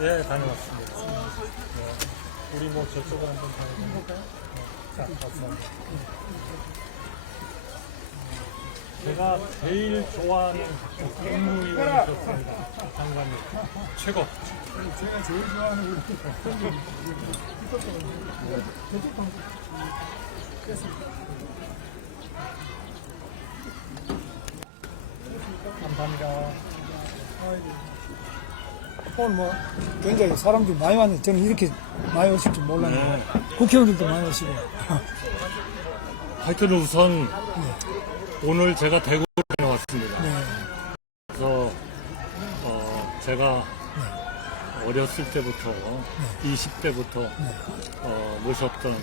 예, 다녀왔습니다. 우리 뭐 저쪽을 한번 다녀볼까요? 자, 감사합니다. 제가 제일 좋아하는 국무위원이셨습니다. 장관님. 최고. 제가 제일 좋아하는 우리 감사합니다. 오늘 뭐 굉장히 사람들이 많이 왔네. 저는 이렇게 많이 오실 줄 몰랐는데 국회의원들도 많이 오시고. 하여튼 우선 오늘 제가 대구에 왔습니다. 네. 그래서 제가 어렸을 때부터 20대부터 모셨던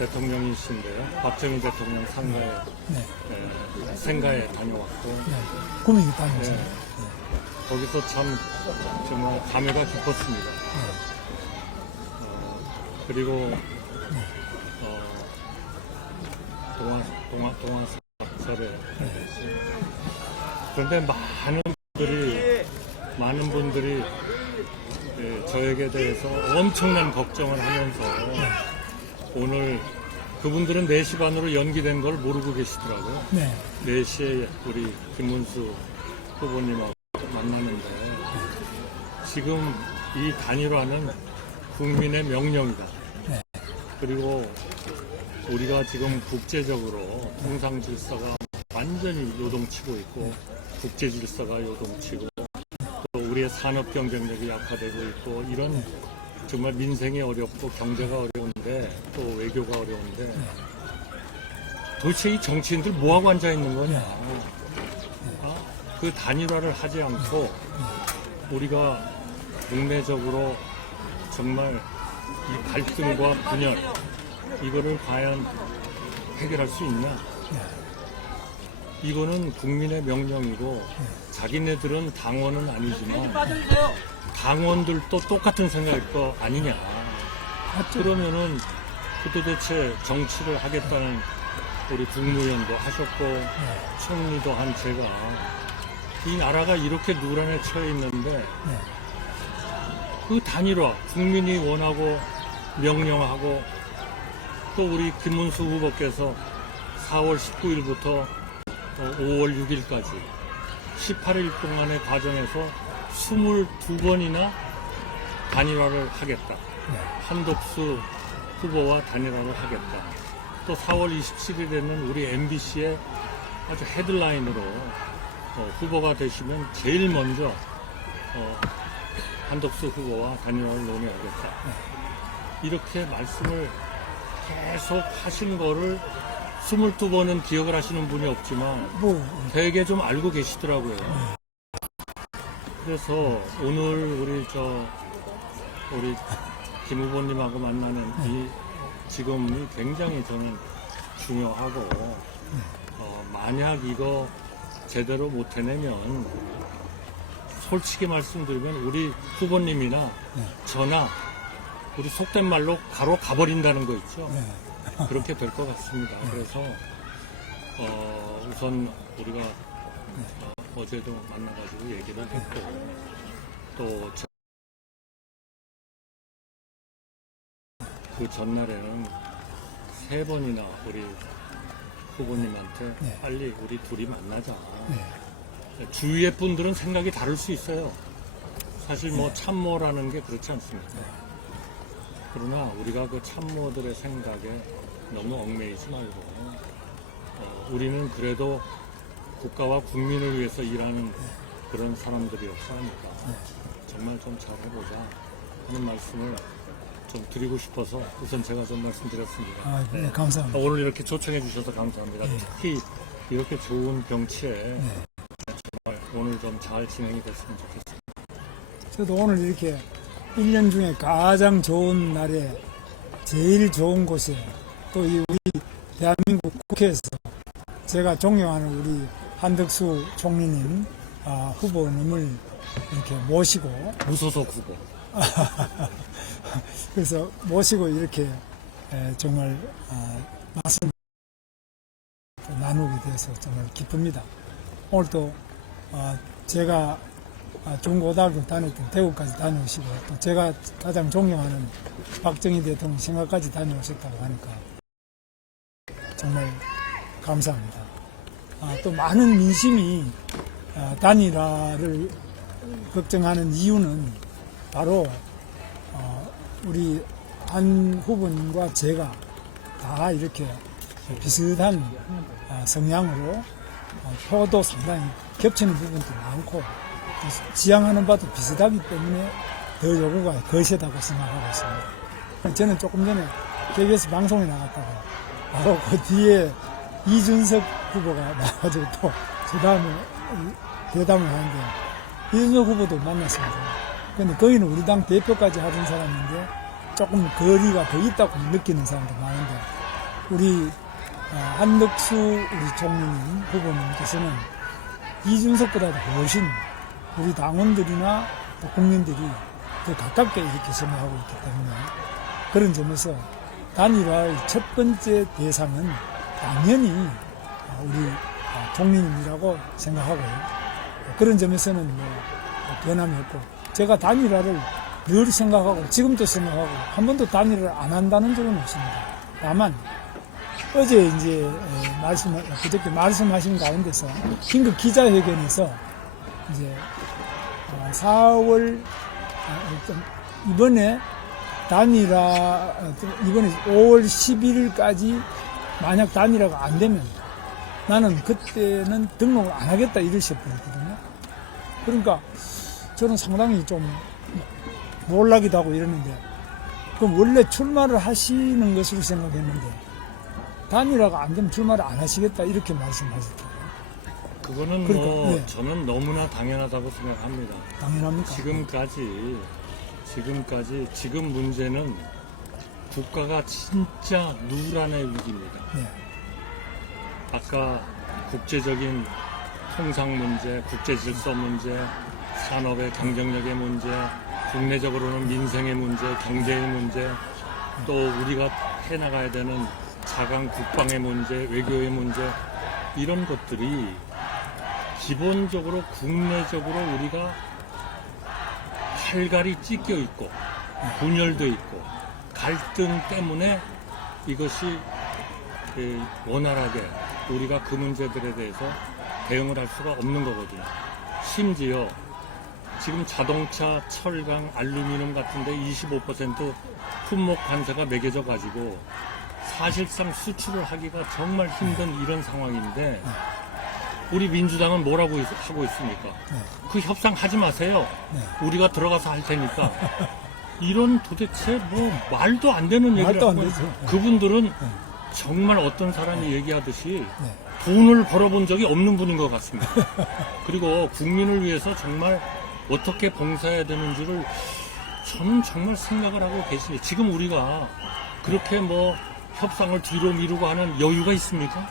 대통령이신데요. 박정희 대통령 상가에 생가에 다녀왔고 구민이 다니면서. 네. 거기서 참 정말 감회가 깊었습니다. 그리고 동화설에 그런데 많은 분들이 저에게 대해서 엄청난 걱정을 하면서 오늘 그분들은 4시 반으로 연기된 걸 모르고 계시더라고요. 네. 4시에 우리 김문수 후보님하고 만나는데 지금 이 단일화는 국민의 명령이다. 네. 그리고 우리가 지금 국제적으로 통상 질서가 완전히 요동치고 있고 국제 질서가 요동치고 또 우리의 산업 경쟁력이 약화되고 있고 이런 정말 민생이 어렵고 경제가 어려운데 또 외교가 어려운데 도대체 이 정치인들 뭐하고 앉아 있는 거냐. 그 단일화를 하지 않고 우리가 국내적으로 정말 이 갈등과 분열 이거를 과연 해결할 수 있냐. 이거는 국민의 명령이고 자기네들은 당원은 아니지만 당원들도 똑같은 생각일 거 아니냐. 그러면은 도대체 정치를 하겠다는 우리 국무위원도 하셨고 총리도 한 제가 이 나라가 이렇게 누란에 처해 있는데 그 단일화 국민이 원하고 명령하고 또 우리 김문수 후보께서 4월 19일부터 5월 6일까지 18일 동안의 과정에서 22번이나 단일화를 하겠다. 한덕수 후보와 단일화를 하겠다. 또 4월 27일에는 우리 MBC의 아주 헤드라인으로 후보가 되시면 제일 먼저 한덕수 후보와 단일화를 논의하겠다. 이렇게 말씀을 계속 하신 거를 22번은 기억을 하시는 분이 없지만 되게 좀 알고 계시더라고요. 그래서 오늘 우리 김 후보님하고 만나는 이 지금이 굉장히 저는 중요하고 만약 이거 제대로 못 해내면 솔직히 말씀드리면 우리 후보님이나 저나 우리 속된 말로 가로 가버린다는 거 있죠. 그렇게 될 것 같습니다. 그래서 우선 우리가 어제도 만나가지고 얘기를 했고 또 그 전날에는 3번이나 우리 후보님한테 빨리 우리 둘이 만나자. 주위의 분들은 생각이 다를 수 있어요. 사실 뭐 참모라는 게 그렇지 않습니까? 그러나 우리가 그 참모들의 생각에 너무 얽매이지 말고 우리는 그래도 국가와 국민을 위해서 일하는 그런 사람들이었어 하니까 정말 좀 잘해보자 하는 말씀을 좀 드리고 싶어서 우선 제가 좀 말씀드렸습니다. 네, 감사합니다. 오늘 이렇게 초청해 주셔서 감사합니다. 특히 이렇게 좋은 병치에 정말 오늘 좀 잘 진행이 됐으면 좋겠습니다. 저도 오늘 이렇게 1년 중에 가장 좋은 날에 제일 좋은 곳에 또 이 우리 대한민국 국회에서 제가 존경하는 우리 한덕수 총리님 후보님을 이렇게 모시고 무소속 후보 그래서 모시고 이렇게 정말 말씀 나누게 돼서 정말 기쁩니다. 오늘도 제가 중고등학교 다녔던 대구까지 다녀오시고 또 제가 가장 존경하는 박정희 대통령 생각까지 다녀오셨다고 하니까 정말 감사합니다. 또 많은 민심이 단일화를 걱정하는 이유는 바로 우리 한 후보님과 제가 다 이렇게 비슷한 성향으로 표도 상당히 겹치는 부분도 많고 지향하는 바도 비슷하기 때문에 더 요구가 거세다고 생각하고 있습니다. 저는 조금 전에 KBS 방송에 나갔다가 바로 그 뒤에 이준석 후보가 나와가지고 또 그 다음에 대담을 하는데 이준석 후보도 만났습니다. 근데 거기는 우리 당 대표까지 하던 사람인데 조금 거리가 더 있다고 느끼는 사람도 많은데 우리 한덕수 우리 총리님 후보님께서는 이준석보다도 훨씬 우리 당원들이나 또 국민들이 더 가깝게 이렇게 생각하고 있기 때문에 그런 점에서 단일화의 첫 번째 대상은 당연히 우리 총리님이라고 생각하고요. 그런 점에서는 뭐 변함이 없고 제가 단일화를 늘 생각하고 지금도 생각하고 한 번도 단일화를 안 한다는 적은 없습니다. 다만 어제 이제 그저께 말씀하신 가운데서 긴급 기자회견에서 이제 4월 이번에 단일화 이번에 5월 11일까지 만약 단일화가 안 되면 나는 그때는 등록을 안 하겠다 이러셨거든요. 그러니까 저는 상당히 좀 놀라기도 하고 이러는데 그럼 원래 출마를 하시는 것으로 생각했는데 단일화가 안 되면 출마를 안 하시겠다 이렇게 말씀하셨더라고요. 그거는 그러니까, 뭐 예. 저는 너무나 당연하다고 생각합니다. 당연합니까? 지금까지 지금 문제는 국가가 진짜 누란의 위기입니다. 네. 아까 국제적인 통상 문제, 국제 질서 문제, 산업의 경쟁력의 문제, 국내적으로는 민생의 문제, 경제의 문제, 또 우리가 해나가야 되는 자강 국방의 문제, 외교의 문제 이런 것들이 기본적으로 국내적으로 우리가 활갈이 찢겨 있고 분열돼 있고 갈등 때문에 이것이 원활하게 우리가 그 문제들에 대해서 대응을 할 수가 없는 거거든요. 심지어 지금 자동차, 철강, 알루미늄 같은데 25% 품목 관세가 매겨져 가지고 사실상 수출을 하기가 정말 힘든 이런 상황인데 우리 민주당은 뭐라고 하고 있습니까? 그 협상 하지 마세요. 우리가 들어가서 할 테니까. 이런 도대체 뭐 말도 안 되는 얘기를 말도 안 하고 되죠. 그분들은 정말 어떤 사람이 얘기하듯이 돈을 벌어본 적이 없는 분인 것 같습니다. 그리고 국민을 위해서 정말 어떻게 봉사해야 되는지를 저는 정말 생각을 하고 계시니 지금 우리가 그렇게 뭐 협상을 뒤로 미루고 하는 여유가 있습니까?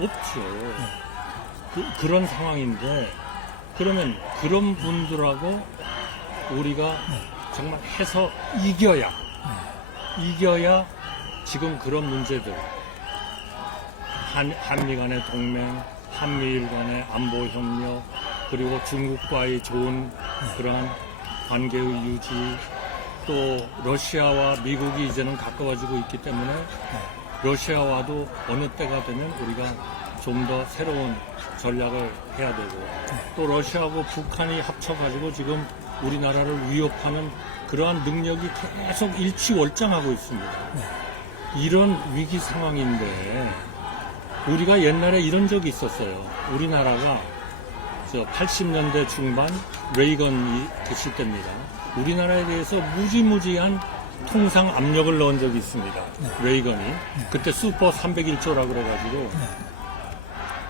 없죠. 그런 상황인데 그러면 그런 분들하고 우리가 정말 해서 이겨야 지금 그런 문제들 한미 간의 동맹, 한미일 간의 안보 협력 그리고 중국과의 좋은 그러한 관계의 유지 또 러시아와 미국이 이제는 가까워지고 있기 때문에 러시아와도 어느 때가 되면 우리가 좀 더 새로운 전략을 해야 되고 또 러시아하고 북한이 합쳐가지고 지금 우리나라를 위협하는 그러한 능력이 계속 일취월장하고 있습니다. 이런 위기 상황인데 우리가 옛날에 이런 적이 있었어요. 우리나라가 80년대 중반 레이건이 계실 때입니다. 우리나라에 대해서 무지무지한 통상 압력을 넣은 적이 있습니다. 레이건이. 그때 슈퍼 301조라고 그래가지고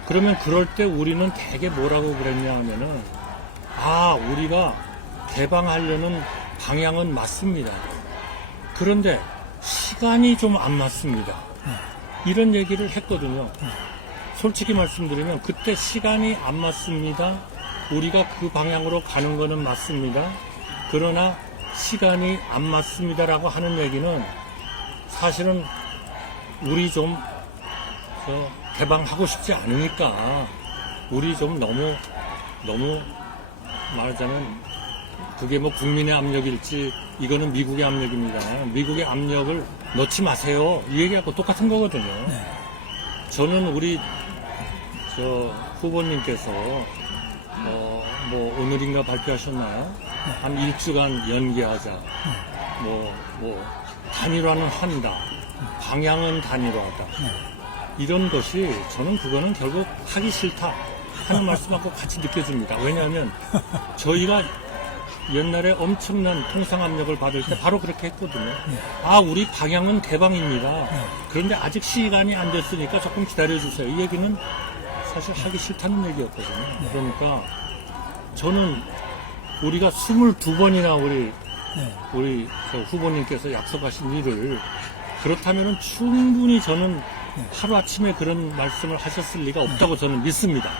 그러면 그럴 때 우리는 되게 뭐라고 그랬냐 하면은 우리가 개방하려는 방향은 맞습니다. 그런데 시간이 좀 안 맞습니다. 이런 얘기를 했거든요. 솔직히 말씀드리면 그때 시간이 안 맞습니다. 우리가 그 방향으로 가는 거는 맞습니다. 그러나 시간이 안 맞습니다라고 하는 얘기는 사실은 우리 좀 개방하고 싶지 않으니까 우리 좀 너무 말하자면 그게 뭐 국민의 압력일지 이거는 미국의 압력입니다. 미국의 압력을 넣지 마세요. 이 얘기하고 똑같은 거거든요. 저는 우리 저 후보님께서 뭐 오늘인가 발표하셨나요? 한 일주간 연기하자. 뭐 단일화는 한다. 방향은 단일화하다. 이런 것이 저는 그거는 결국 하기 싫다 하는 말씀하고 같이 느껴집니다. 왜냐하면 저희가 옛날에 엄청난 통상 압력을 받을 때 바로 그렇게 했거든요. 아, 우리 방향은 개방입니다. 그런데 아직 시간이 안 됐으니까 조금 기다려주세요. 이 얘기는 사실 하기 싫다는 얘기였거든요. 그러니까 저는 우리가 22번이나 우리 그 후보님께서 약속하신 일을 그렇다면 충분히 저는 하루아침에 그런 말씀을 하셨을 리가 없다고 저는 믿습니다.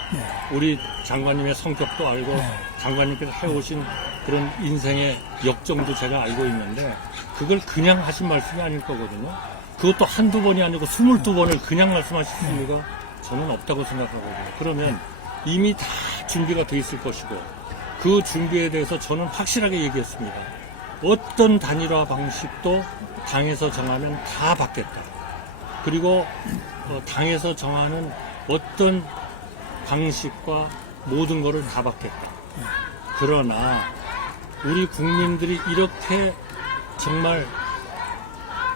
우리 장관님의 성격도 알고 장관님께서 해오신 그런 인생의 역정도 제가 알고 있는데 그걸 그냥 하신 말씀이 아닐 거거든요. 그것도 한두 번이 아니고 22번을 그냥 말씀하실 리가 저는 없다고 생각하거든요. 그러면 이미 다 준비가 돼 있을 것이고 그 준비에 대해서 저는 확실하게 얘기했습니다. 어떤 단일화 방식도 당에서 정하면 다 받겠다. 그리고 당에서 정하는 어떤 방식과 모든 것을 다 받겠다. 그러나 우리 국민들이 이렇게 정말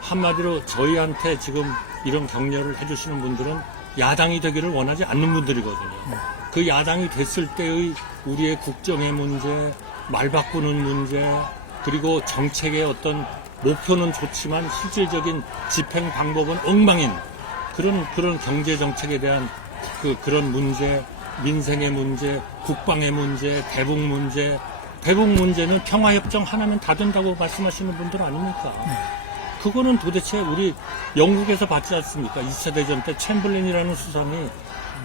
한마디로 저희한테 지금 이런 격려를 해주시는 분들은 야당이 되기를 원하지 않는 분들이거든요. 그 야당이 됐을 때의 우리의 국정의 문제, 말 바꾸는 문제, 그리고 정책의 어떤 목표는 좋지만 실질적인 집행 방법은 엉망인 그런 경제 정책에 대한 그런 문제, 민생의 문제, 국방의 문제, 대북 문제는 평화협정 하나면 다 된다고 말씀하시는 분들 아닙니까? 그거는 도대체 우리 영국에서 봤지 않습니까? 2차 대전 때 챔블린이라는 수상이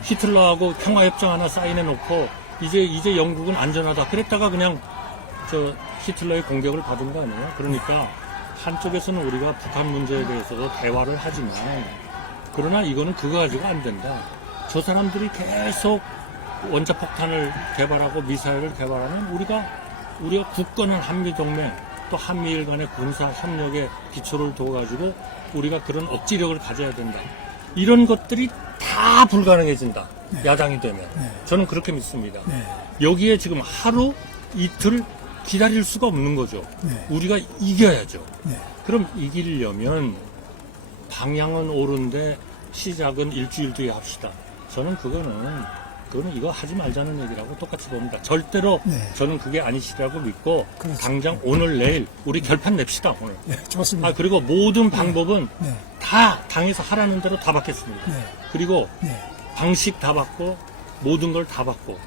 히틀러하고 평화협정 하나 사인해 놓고 이제 영국은 안전하다. 그랬다가 그냥 히틀러의 공격을 받은 거 아니에요? 그러니까 한쪽에서는 우리가 북한 문제에 대해서도 대화를 하지만 그러나 이거는 그거 가지고 안 된다. 저 사람들이 계속 원자폭탄을 개발하고 미사일을 개발하면 우리가 굳건한 한미동맹 또 한미일 간의 군사 협력에 기초를 둬가지고 우리가 그런 억지력을 가져야 된다. 이런 것들이 다 불가능해진다. 야당이 되면. 저는 그렇게 믿습니다. 여기에 지금 하루 이틀 기다릴 수가 없는 거죠. 우리가 이겨야죠. 그럼 이기려면 방향은 옳은데 시작은 일주일 뒤에 합시다. 저는 그거는 이거 하지 말자는 얘기라고 똑같이 봅니다. 절대로 저는 그게 아니시라고 믿고 그렇죠. 당장 오늘 내일 우리 결판 냅시다. 오늘. 좋습니다. 그리고 모든 방법은 다 당에서 하라는 대로 다 받겠습니다. 그리고 방식 다 받고 모든 걸 다 받고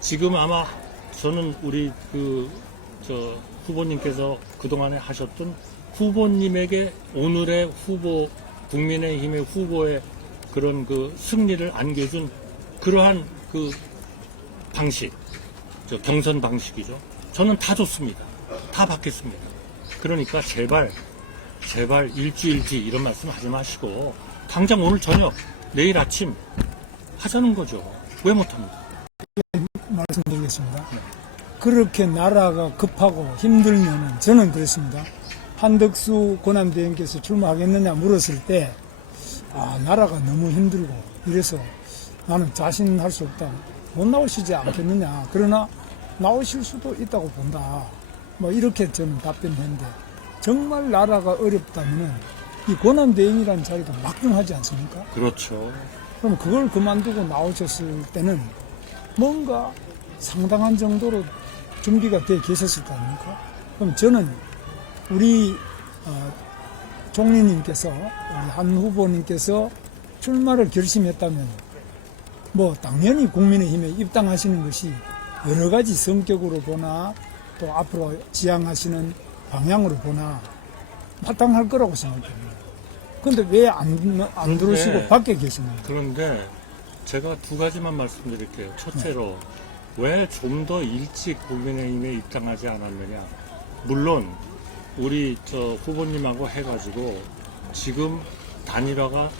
지금 아마 저는 우리 후보님께서 그동안에 하셨던 후보님에게 오늘의 후보 국민의힘의 후보의 그런 승리를 안겨준 그러한 방식, 경선 방식이죠. 저는 다 좋습니다. 다 받겠습니다. 그러니까 제발 일주일 뒤 이런 말씀 하지 마시고 당장 오늘 저녁, 내일 아침 하자는 거죠. 왜 못합니까? 말씀드리겠습니다. 그렇게 나라가 급하고 힘들면 저는 그랬습니다. 한덕수 권한대행께서 출마하겠느냐 물었을 때 나라가 너무 힘들고 이래서 나는 자신할 수 없다. 못 나오시지 않겠느냐. 그러나 나오실 수도 있다고 본다. 이렇게 저는 답변했는데 정말 나라가 어렵다면 이 권한대행이라는 자리도 막중하지 않습니까? 그렇죠. 그럼 그걸 그만두고 나오셨을 때는 뭔가 상당한 정도로 준비가 돼 계셨을 거 아닙니까? 그럼 저는 우리 총리님께서 우리 한 후보님께서 출마를 결심했다면 당연히 국민의힘에 입당하시는 것이 여러 가지 성격으로 보나 또 앞으로 지향하시는 방향으로 보나 마땅할 거라고 생각합니다. 그런데 왜 안 들어오시고 밖에 계시는가? 그런데 제가 두 가지만 말씀드릴게요. 첫째로 왜 좀 더 일찍 국민의힘에 입당하지 않았느냐. 물론 우리 후보님하고 해가지고 지금 단일화가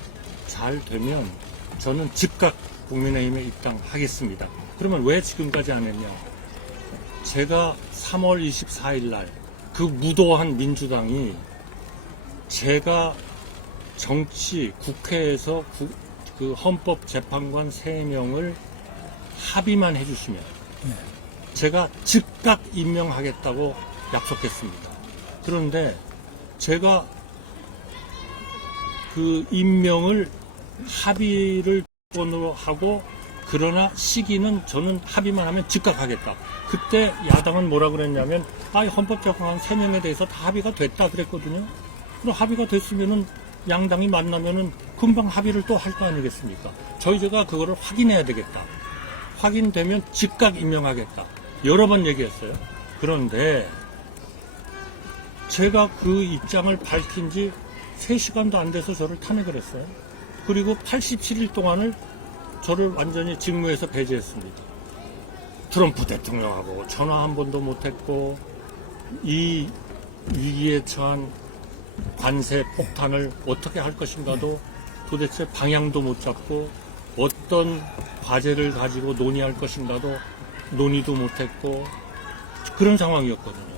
잘 되면 저는 즉각 국민의힘에 입당하겠습니다. 그러면 왜 지금까지 안 했냐. 제가 3월 24일 날 그 무도한 민주당이 제가 국회에서 그 헌법재판관 3명을 합의만 해주시면 제가 즉각 임명하겠다고 약속했습니다. 그런데 제가 그 임명을 합의를 번으로 하고 그러나 시기는 저는 합의만 하면 즉각 하겠다. 그때 야당은 뭐라 그랬냐면 헌법재판관 3명에 대해서 다 합의가 됐다 그랬거든요. 그럼 합의가 됐으면은 양당이 만나면은 금방 합의를 또 할 거 아니겠습니까? 저희가 그거를 확인해야 되겠다. 확인되면 즉각 임명하겠다. 여러 번 얘기했어요. 그런데 제가 그 입장을 밝힌 지 3시간도 안 돼서 저를 탄핵을 했어요. 그리고 87일 동안을 저를 완전히 직무에서 배제했습니다. 트럼프 대통령하고 전화 한 번도 못했고 이 위기에 처한 관세 폭탄을 어떻게 할 것인가도 도대체 방향도 못 잡고 어떤 과제를 가지고 논의할 것인가도 논의도 못했고 그런 상황이었거든요.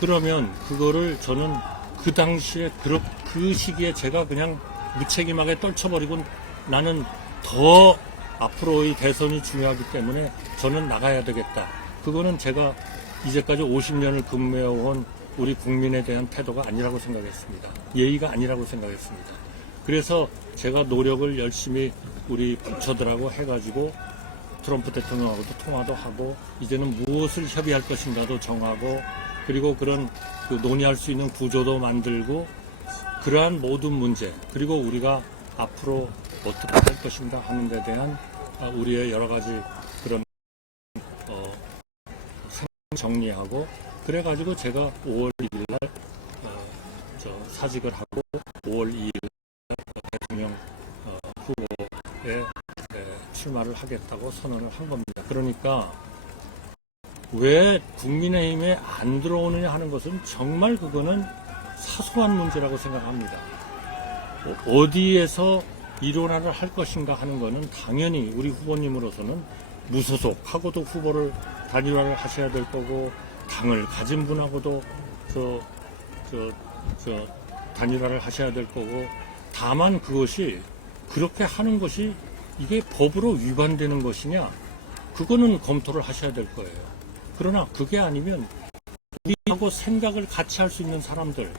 그러면 그거를 저는 그 당시에 그 시기에 제가 그냥 무책임하게 떨쳐버리고 나는 더 앞으로의 대선이 중요하기 때문에 저는 나가야 되겠다. 그거는 제가 이제까지 50년을 근무해온 우리 국민에 대한 태도가 아니라고 생각했습니다. 예의가 아니라고 생각했습니다. 그래서 제가 노력을 열심히 우리 부처들하고 해가지고 트럼프 대통령하고도 통화도 하고 이제는 무엇을 협의할 것인가도 정하고 그리고 그런 그 논의할 수 있는 구조도 만들고 그러한 모든 문제 그리고 우리가 앞으로 어떻게 할 것인가 하는 데 대한 우리의 여러 가지 그런 정리하고 그래가지고 제가 5월 2일 날 사직을 하고 5월 2일 대통령 후보에 출마를 하겠다고 선언을 한 겁니다. 그러니까 왜 국민의힘에 안 들어오느냐 하는 것은 정말 그거는 사소한 문제라고 생각합니다. 어디에서 일원화를 할 것인가 하는 것은 당연히 우리 후보님으로서는 무소속하고도 후보를 단일화를 하셔야 될 거고 당을 가진 분하고도 단일화를 하셔야 될 거고 다만 그것이 그렇게 하는 것이 이게 법으로 위반되는 것이냐 그거는 검토를 하셔야 될 거예요. 그러나 그게 아니면 우리하고 생각을 같이 할 수 있는 사람들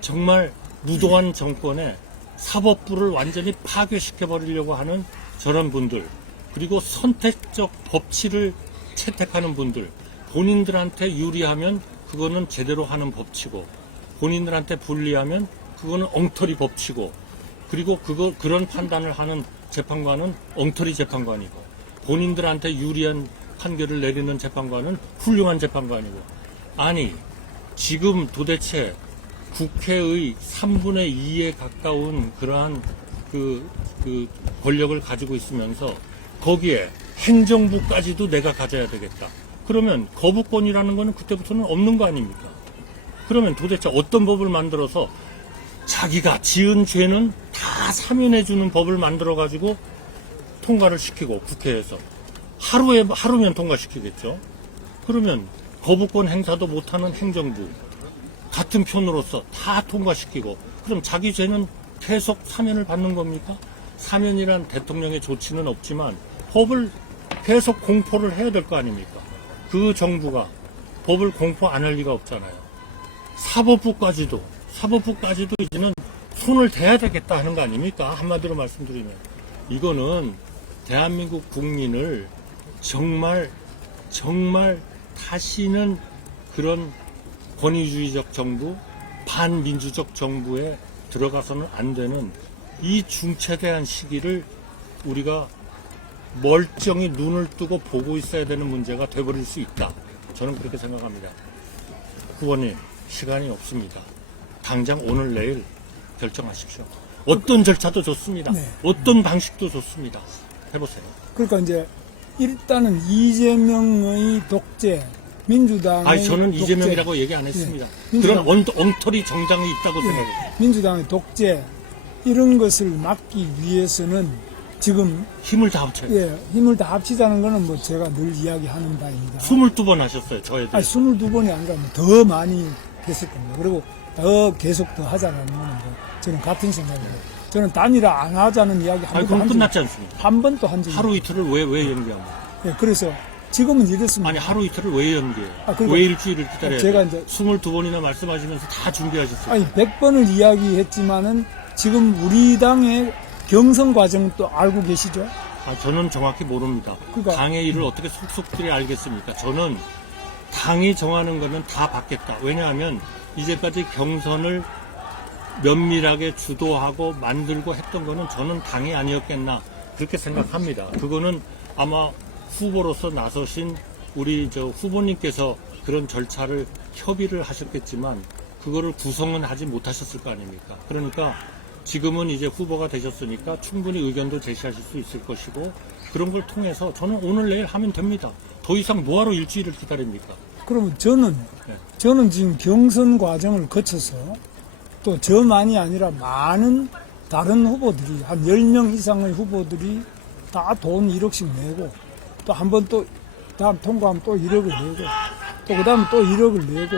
정말 무도한 정권에 사법부를 완전히 파괴시켜버리려고 하는 저런 분들 그리고 선택적 법치를 채택하는 분들 본인들한테 유리하면 그거는 제대로 하는 법치고 본인들한테 불리하면 그거는 엉터리 법치고 그리고 그런 판단을 하는 재판관은 엉터리 재판관이고 본인들한테 유리한 판결을 내리는 재판관은 훌륭한 재판관이고 아니 지금 도대체 국회의 3분의 2에 가까운 그러한 그 권력을 가지고 있으면서 거기에 행정부까지도 내가 가져야 되겠다. 그러면 거부권이라는 거는 그때부터는 없는 거 아닙니까? 그러면 도대체 어떤 법을 만들어서 자기가 지은 죄는 다 사면해주는 법을 만들어가지고 통과를 시키고 국회에서 하루면 통과시키겠죠. 그러면 거부권 행사도 못하는 행정부 같은 편으로서 다 통과시키고 그럼 자기 죄는 계속 사면을 받는 겁니까? 사면이란 대통령의 조치는 없지만 법을 계속 공포를 해야 될 거 아닙니까? 그 정부가 법을 공포 안 할 리가 없잖아요. 사법부까지도 이제는 손을 대야 되겠다 하는 거 아닙니까? 한마디로 말씀드리면 이거는 대한민국 국민을 정말 다시는 그런 권위주의적 정부, 반민주적 정부에 들어가서는 안 되는 이 중차대한 시기를 우리가 멀쩡히 눈을 뜨고 보고 있어야 되는 문제가 돼버릴 수 있다. 저는 그렇게 생각합니다. 후보님, 시간이 없습니다. 당장 오늘 내일 결정하십시오. 어떤 절차도 좋습니다. 네. 어떤 방식도 좋습니다. 해보세요. 그러니까 이제 일단은 이재명의 독재, 민주당의 아니 저는 독재, 이재명이라고 얘기 안 했습니다. 민주당- 그런 엉터리 정당이 있다고 예, 생각해요. 민주당의 독재 이런 것을 막기 위해서는 지금 힘을 다 합쳐요. 예, 힘을 다 합치자는 거는 뭐 제가 늘 이야기하는 바입니다. 22번 하셨어요, 저에 대해. 아니, 22번이 아니라 뭐더 많이 했을 겁니다. 그리고 더 계속 더 하자는 거는 뭐 저는 같은 생각이에요. 저는 단일화 안 하자는 이야기 한 아니, 번도 그럼 한 적이 끝났지 않습니까? 한 번도 한 적이 하루 이틀을 왜 연기합니까? 예, 그래서 지금은 이렇습니다. 아니, 하루 이틀을 왜 연기해요? 그러니까 왜 일주일을 기다려야 제가 돼요? 이제 22번이나 말씀하시면서 다 준비하셨어요. 아니 100번을 이야기했지만은 지금 우리 당의 경선 과정도 알고 계시죠? 아, 저는 정확히 모릅니다. 그러니까- 당의 일을 어떻게 속속들이 알겠습니까? 저는 당이 정하는 거는 다 받겠다. 왜냐하면 이제까지 경선을 면밀하게 주도하고 만들고 했던 거는 저는 당이 아니었겠나 그렇게 생각합니다. 그거는 아마 후보로서 나서신 우리 후보님께서 그런 절차를 협의를 하셨겠지만 그거를 구성은 하지 못하셨을 거 아닙니까? 그러니까 지금은 이제 후보가 되셨으니까 충분히 의견도 제시하실 수 있을 것이고 그런 걸 통해서 저는 오늘 내일 하면 됩니다. 더 이상 뭐하러 일주일을 기다립니까? 그러면 저는 네. 지금 경선 과정을 거쳐서 또 저만이 아니라 많은 다른 후보들이 한 10명 이상의 후보들이 다 돈 1억씩 내고 또 한 번 또 다음 통과하면 또 1억을 내고 또 그 다음에 또 1억을 내고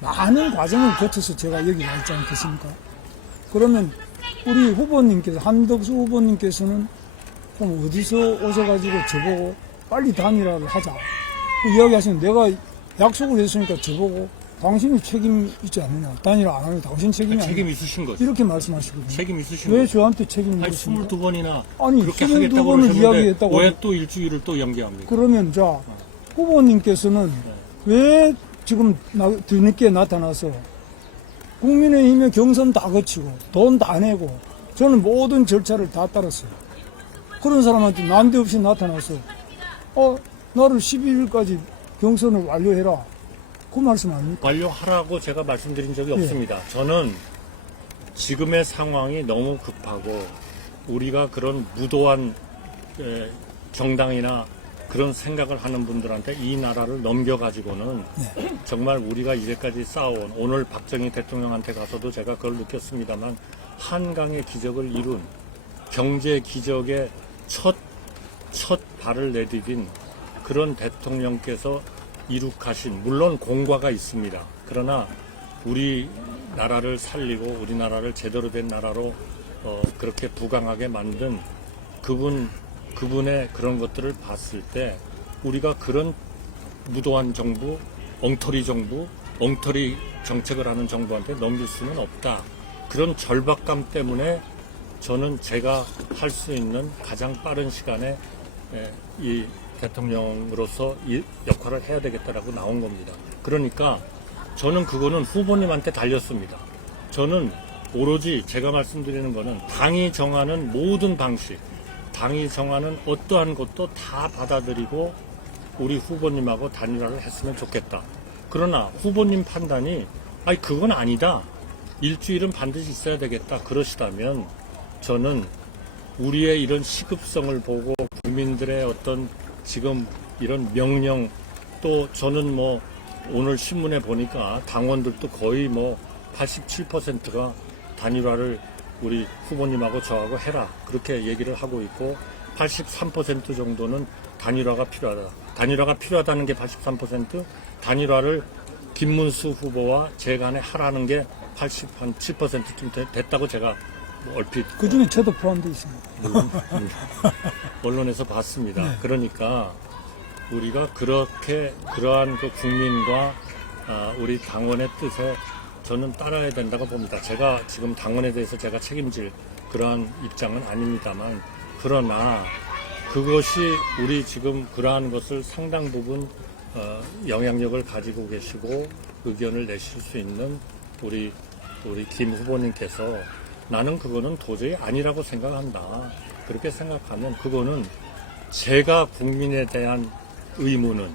많은 과정을 거쳐서 제가 여기 와 있지 않겠습니까? 그러면 우리 후보님께서 한덕수 후보님께서는 그럼 어디서 오셔가지고 저보고 빨리 단일화를 하자 그 이야기하시면 내가 약속을 했으니까 저보고 당신이 책임 있지 않느냐 단일화 안 하면 당신 책임이 아니냐 책임 있으신 거죠. 이렇게 말씀하시거든요. 책임 있으신 왜 거죠. 저한테 책임을 아니, 묻습니까? 22번이나 아니, 그렇게 22 하겠다고 번을 그러셨는데 이야기했다고 왜 또 일주일을 또 연기합니까? 그러면 자 후보님께서는 왜 지금 뒤늦게 나타나서 국민의힘의 경선 다 거치고 돈 다 내고 저는 모든 절차를 다 따랐어요. 그런 사람한테 난데없이 나타나서 나를 12일까지 경선을 완료해라. 그 말씀 아닙니까? 완료하라고 제가 말씀드린 적이 예. 없습니다. 저는 지금의 상황이 너무 급하고 우리가 그런 무도한 정당이나 그런 생각을 하는 분들한테 이 나라를 넘겨가지고는 정말 우리가 이제까지 쌓아온 오늘 박정희 대통령한테 가서도 제가 그걸 느꼈습니다만 한강의 기적을 이룬 경제 기적의 첫 발을 내디딘 그런 대통령께서 이룩하신 물론 공과가 있습니다. 그러나 우리나라를 살리고 우리나라를 제대로 된 나라로 그렇게 부강하게 만든 그분의 그런 것들을 봤을 때 우리가 그런 무도한 정부, 엉터리 정책을 하는 정부한테 넘길 수는 없다. 그런 절박감 때문에 저는 제가 할 수 있는 가장 빠른 시간에 이 대통령으로서 이 역할을 해야 되겠다라고 나온 겁니다. 그러니까 저는 그거는 후보님한테 달렸습니다. 저는 오로지 제가 말씀드리는 거는 당이 정하는 모든 방식, 당이 정하는 어떠한 것도 다 받아들이고 우리 후보님하고 단일화를 했으면 좋겠다. 그러나 후보님 판단이 그건 아니다. 일주일은 반드시 있어야 되겠다. 그러시다면 저는 우리의 이런 시급성을 보고 국민들의 어떤 지금 이런 명령 또 저는 오늘 신문에 보니까 당원들도 거의 87%가 단일화를 우리 후보님하고 저하고 해라 그렇게 얘기를 하고 있고 83% 정도는 단일화가 필요하다. 단일화가 필요하다는 게 83%, 단일화를 김문수 후보와 제 간에 하라는 게 87%쯤 됐다고 제가 얼핏 그 중에 저도 포함되어 있습니다. 물론 언론에서 봤습니다. 그러니까 우리가 그러한 그 국민과 우리 당원의 뜻에 저는 따라야 된다고 봅니다. 제가 지금 당원에 대해서 제가 책임질 그러한 입장은 아닙니다만 그러나 그것이 우리 지금 그러한 것을 상당 부분 영향력을 가지고 계시고 의견을 내실 수 있는 우리 김 후보님께서 나는 그거는 도저히 아니라고 생각한다. 그렇게 생각하면 그거는 제가 국민에 대한 의무는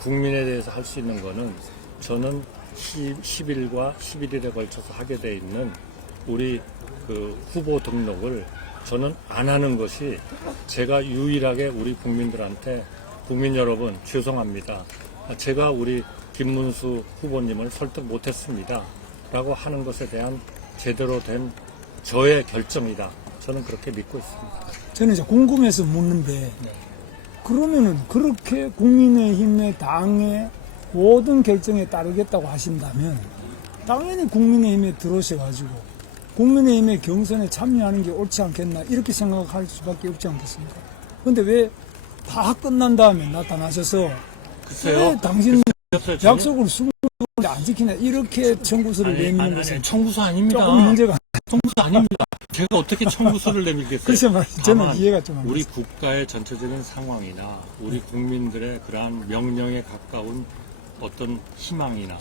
국민에 대해서 할 수 있는 거는 저는 10일과 11일에 걸쳐서 하게 돼 있는 우리 그 후보 등록을 저는 안 하는 것이 제가 유일하게 우리 국민들한테 국민 여러분 죄송합니다. 제가 우리 김문수 후보님을 설득 못했습니다. 라고 하는 것에 대한 제대로 된 저의 결정이다. 저는 그렇게 믿고 있습니다. 저는 이제 궁금해서 묻는데, 그러면은 그렇게 국민의힘의 당의 모든 결정에 따르겠다고 하신다면, 당연히 국민의힘에 들어오셔가지고, 국민의힘의 경선에 참여하는 게 옳지 않겠나, 이렇게 생각할 수밖에 없지 않겠습니까? 근데 왜 다 끝난 다음에 나타나셔서, 글쎄요. 왜 당신 저는- 약속을 수안 지키냐, 이렇게 청구서를 내미는 것은 청구서 아닙니다. 조금 문제가. 청구서 아닙니다. 제가 어떻게 청구서를 내밀겠어요? 글쎄 말이죠. 저는 다만 이해가 좀 안 우리 가요. 국가의 전체적인 상황이나 우리 국민들의 그러한 명령에 가까운 어떤 희망이나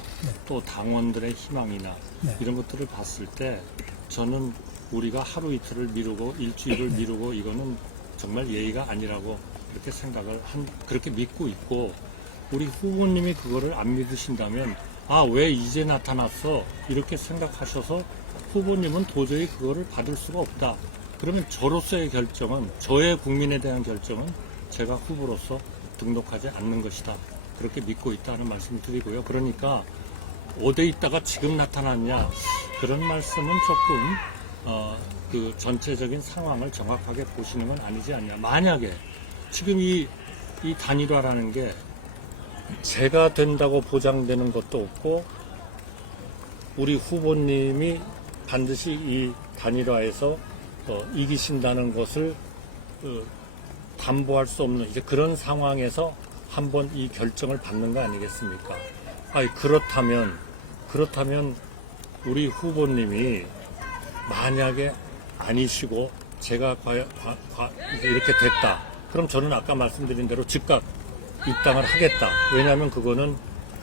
또 당원들의 희망이나 네. 이런 것들을 봤을 때 저는 우리가 하루 이틀을 미루고 일주일을 미루고 이거는 정말 예의가 아니라고 그렇게 그렇게 믿고 있고, 우리 후보님이 그거를 안 믿으신다면 왜 이제 나타났어 이렇게 생각하셔서 후보님은 도저히 그거를 받을 수가 없다. 그러면 저로서의 결정은, 저의 국민에 대한 결정은 제가 후보로서 등록하지 않는 것이다. 그렇게 믿고 있다는 말씀을 드리고요. 그러니까 어디 있다가 지금 나타났냐, 그런 말씀은 조금 그 전체적인 상황을 정확하게 보시는 건 아니지 않냐. 만약에 지금 이 단일화라는 게 제가 된다고 보장되는 것도 없고, 우리 후보님이 반드시 이 단일화에서 이기신다는 것을 담보할 수 없는 이제 그런 상황에서 한번 이 결정을 받는 거 아니겠습니까? 그렇다면 우리 후보님이 만약에 아니시고 제가 이렇게 됐다. 그럼 저는 아까 말씀드린 대로 즉각 입당을 하겠다. 왜냐하면 그거는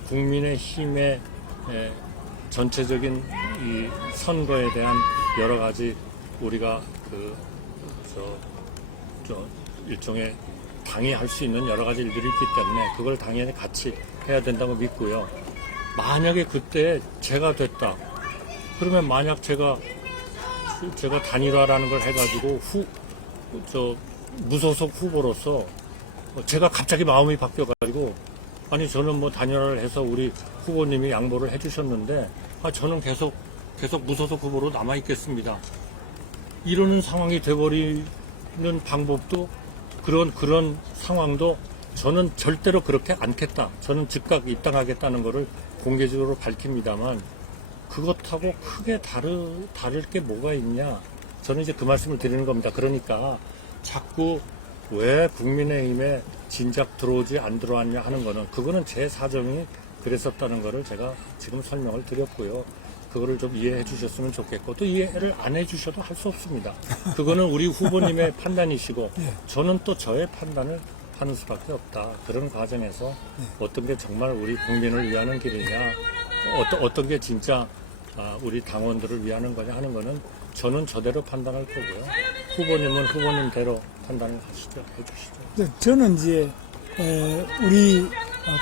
국민의힘의 전체적인 이 선거에 대한 여러 가지 우리가 일종의 당이 할 수 있는 여러 가지 일들이 있기 때문에 그걸 당연히 같이 해야 된다고 믿고요. 만약에 그때 제가 됐다. 그러면 만약 제가 단일화라는 걸 해가지고 무소속 후보로서 제가 갑자기 마음이 바뀌어가지고, 아니 저는 뭐 단일화를 해서 우리 후보님이 양보를 해주셨는데 저는 계속 무소속 후보로 남아 있겠습니다. 이러는 상황이 돼버리는 방법도, 그런 상황도 저는 절대로 그렇게 않겠다. 저는 즉각 입당하겠다는 것을 공개적으로 밝힙니다만, 그것하고 크게 다를 게 뭐가 있냐. 저는 이제 그 말씀을 드리는 겁니다. 그러니까 자꾸 왜 국민의힘에 진작 들어오지 안 들어왔냐 하는 거는, 그거는 제 사정이 그랬었다는 거를 제가 지금 설명을 드렸고요. 그거를 좀 이해해 주셨으면 좋겠고, 또 이해를 안 해 주셔도 할 수 없습니다. 그거는 우리 후보님의 판단이시고, 저는 또 저의 판단을 하는 수밖에 없다. 그런 과정에서 어떤 게 정말 우리 국민을 위하는 길이냐, 어떤 게 진짜 우리 당원들을 위하는 거냐 하는 거는 저는 저대로 판단할 거고요. 후보님은 후보님대로 판단을 해주시죠. 저는 이제 우리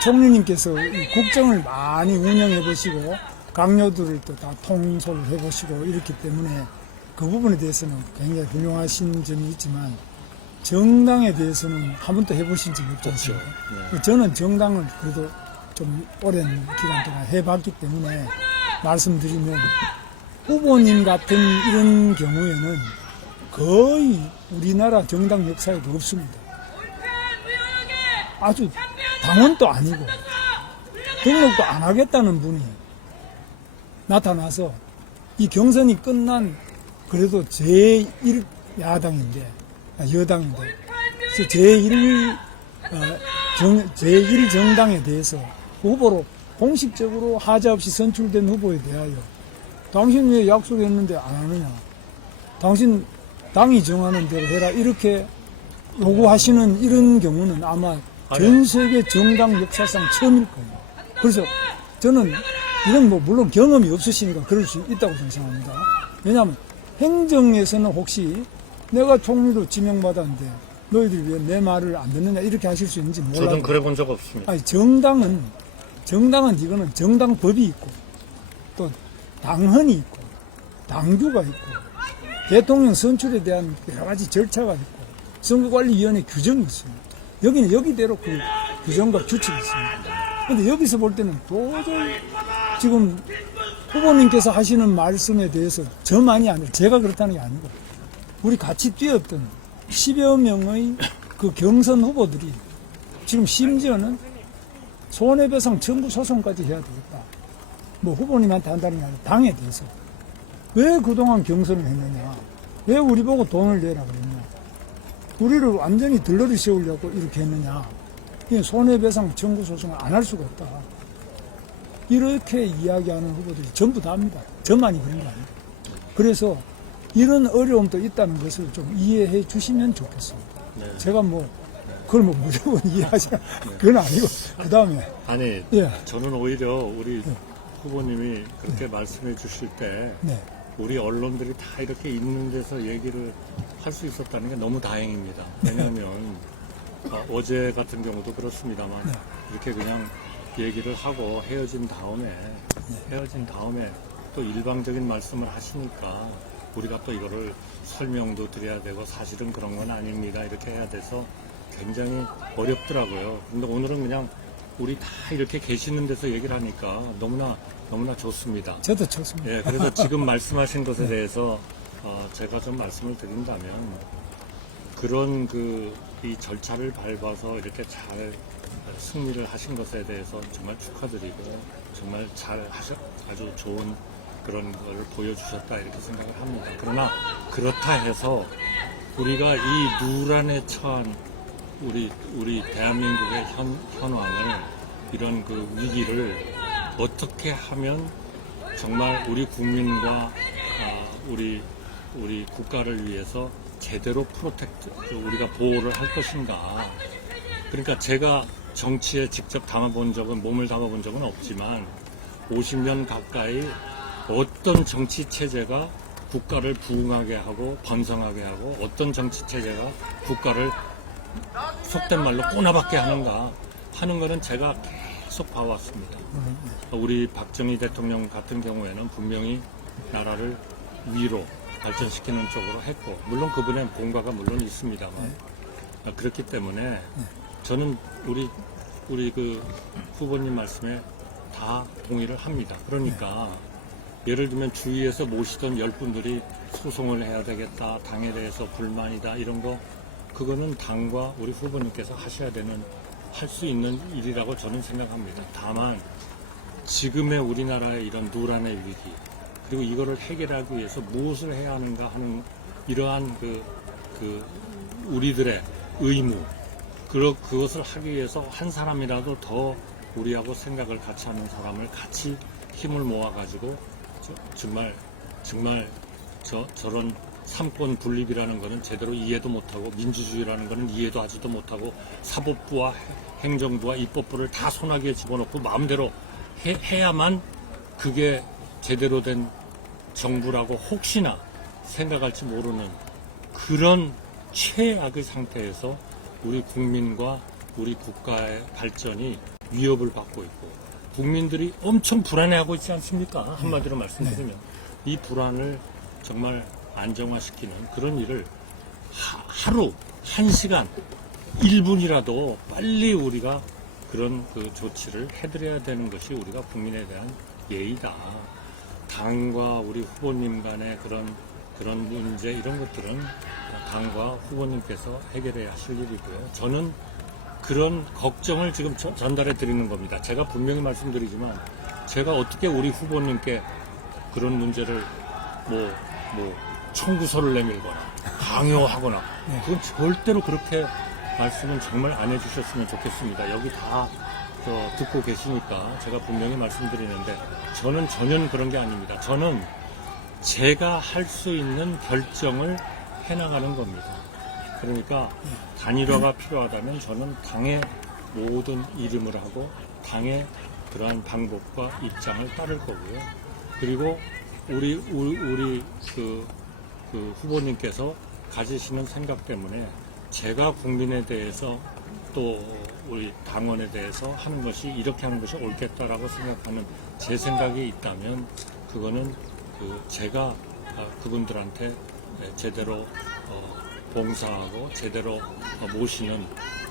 총리님께서 이 국정을 많이 운영해 보시고 강요들을 또 다 통솔을 해 보시고 이렇기 때문에 그 부분에 대해서는 굉장히 훌륭하신 점이 있지만, 정당에 대해서는 한 번도 해보신 적이 없지 않습니까? 네. 저는 정당을 그래도 좀 오랜 기간 동안 해봤기 때문에 말씀드리면, 후보님 같은 이런 경우에는 거의 우리나라 정당 역사에도 없습니다. 아주 당원도 아니고 등록도 안 하겠다는 분이 나타나서 이 경선이 끝난, 그래도 제1야당인데, 여당인데, 제1정당에 대해서 후보로 공식적으로 하자 없이 선출된 후보에 대하여 당신 왜 약속했는데 안 하느냐, 당신 당이 정하는 대로 해라, 이렇게 요구하시는 이런 경우는 아마 전 세계 정당 역사상 처음일 거예요. 그래서 저는 이건 뭐 물론 경험이 없으시니까 그럴 수 있다고 생각합니다. 왜냐하면 행정에서는 혹시 내가 총리로 지명받았는데 너희들이 왜 내 말을 안 듣느냐 이렇게 하실 수 있는지 몰라요. 저는 그래 본 적 없습니다. 아니, 정당은 이거는 정당법이 있고 또 당헌이 있고 당규가 있고 대통령 선출에 대한 여러 가지 절차가 있고 선거관리위원회 규정이 있습니다. 여기는 여기대로 그 규정과 규칙이 있습니다. 근데 여기서 볼 때는 도저히 지금 후보님께서 하시는 말씀에 대해서 저만이 아니라 제가 그렇다는 게 아니고 우리 같이 뛰었던 10여 명의 그 경선 후보들이 지금 심지어는 손해배상 청구 소송까지 해야 되겠다. 뭐 후보님한테 한다는 게 아니라 당에 대해서. 왜 그동안 경선을 했느냐. 왜 우리 보고 돈을 내라 그랬냐. 우리를 완전히 들러리 세우려고 이렇게 했느냐. 이 손해배상 청구 소송을 안 할 수가 없다. 이렇게 이야기하는 후보들이 전부 다 합니다. 저만이 그런 거 아니에요. 그래서 이런 어려움도 있다는 것을 좀 이해해 주시면 좋겠습니다. 네. 제가 뭐 그걸 뭐 무조건 이해하시나 그건 아니고 그 다음에 아니, 예. 저는 오히려 우리 후보님이 그렇게 말씀해 주실 때 네. 우리 언론들이 다 이렇게 있는 데서 얘기를 할 수 있었다는 게 너무 다행입니다. 왜냐하면 어제 같은 경우도 그렇습니다만 네. 이렇게 그냥 얘기를 하고 헤어진 다음에 또 일방적인 말씀을 하시니까 우리가 또 이거를 설명도 드려야 되고 사실은 그런 건 아닙니다. 이렇게 해야 돼서 굉장히 어렵더라고요. 근데 오늘은 그냥 우리 다 이렇게 계시는 데서 얘기를 하니까 너무나 좋습니다. 저도 좋습니다. 예, 그래서 지금 말씀하신 것에 대해서 제가 좀 말씀을 드린다면 그런 이 절차를 밟아서 이렇게 잘 승리를 하신 것에 대해서 정말 축하드리고 정말 아주 좋은 그런 걸 보여주셨다 이렇게 생각을 합니다. 그러나 그렇다 해서 우리가 이 누란에 처한 우리 대한민국의 현황을 이런 그 위기를 어떻게 하면 정말 우리 국민과 우리 국가를 위해서 제대로 우리가 보호를 할 것인가. 그러니까 제가 정치에 직접 몸을 담아본 적은 없지만 50년 가까이 어떤 정치 체제가 국가를 부흥하게 하고 번성하게 하고 어떤 정치 체제가 국가를 속된 말로 꼬나박게 하는가 하는 거는 제가 계속 봐왔습니다. 우리 박정희 대통령 같은 경우에는 분명히 나라를 위로 발전시키는 쪽으로 했고 물론 그분의 공과가 물론 있습니다만 그렇기 때문에 저는 우리 그 후보님 말씀에 다 동의를 합니다. 그러니까 예를 들면 주위에서 모시던 10분들이 소송을 해야 되겠다, 당에 대해서 불만이다 이런 거 그거는 당과 우리 후보님께서 할 수 있는 일이라고 저는 생각합니다. 다만 지금의 우리나라의 이런 누란의 위기 그리고 이거를 해결하기 위해서 무엇을 해야 하는가 하는 이러한 우리들의 의무 그것을 하기 위해서 한 사람이라도 더 우리하고 생각을 같이 하는 사람을 같이 힘을 모아가지고 정말 저런 삼권 분립이라는 것은 제대로 이해도 못하고 민주주의라는 것은 이해도 하지도 못하고 사법부와 행정부와 입법부를 다 손아귀에 집어넣고 마음대로 해야만 그게 제대로 된 정부라고 혹시나 생각할지 모르는 그런 최악의 상태에서 우리 국민과 우리 국가의 발전이 위협을 받고 있고 국민들이 엄청 불안해하고 있지 않습니까? 한마디로 말씀드리면 이 불안을 정말 안정화시키는 그런 일을 하루 1시간 1분이라도 빨리 우리가 그런 조치를 해드려야 되는 것이 우리가 국민에 대한 예의다. 당과 우리 후보님 간의 그런 문제 이런 것들은 당과 후보님께서 해결해야 하실 일이고요. 저는 그런 걱정을 지금 전달해 드리는 겁니다. 제가 분명히 말씀드리지만 제가 어떻게 우리 후보님께 그런 문제를 청구서를 내밀거나 강요하거나 그건 절대로 그렇게 말씀은 정말 안 해주셨으면 좋겠습니다. 여기 다 듣고 계시니까 제가 분명히 말씀드리는데 저는 전혀 그런 게 아닙니다. 저는 제가 할 수 있는 결정을 해나가는 겁니다. 그러니까 단일화가 필요하다면 저는 당의 모든 이름을 하고 당의 그러한 방법과 입장을 따를 거고요. 그리고 우리 후보님께서 가지시는 생각 때문에 제가 국민에 대해서 또 우리 당원에 대해서 하는 것이 이렇게 하는 것이 옳겠다라고 생각하는 제 생각이 있다면 그거는 제가 그분들한테 제대로 봉사하고 제대로 모시는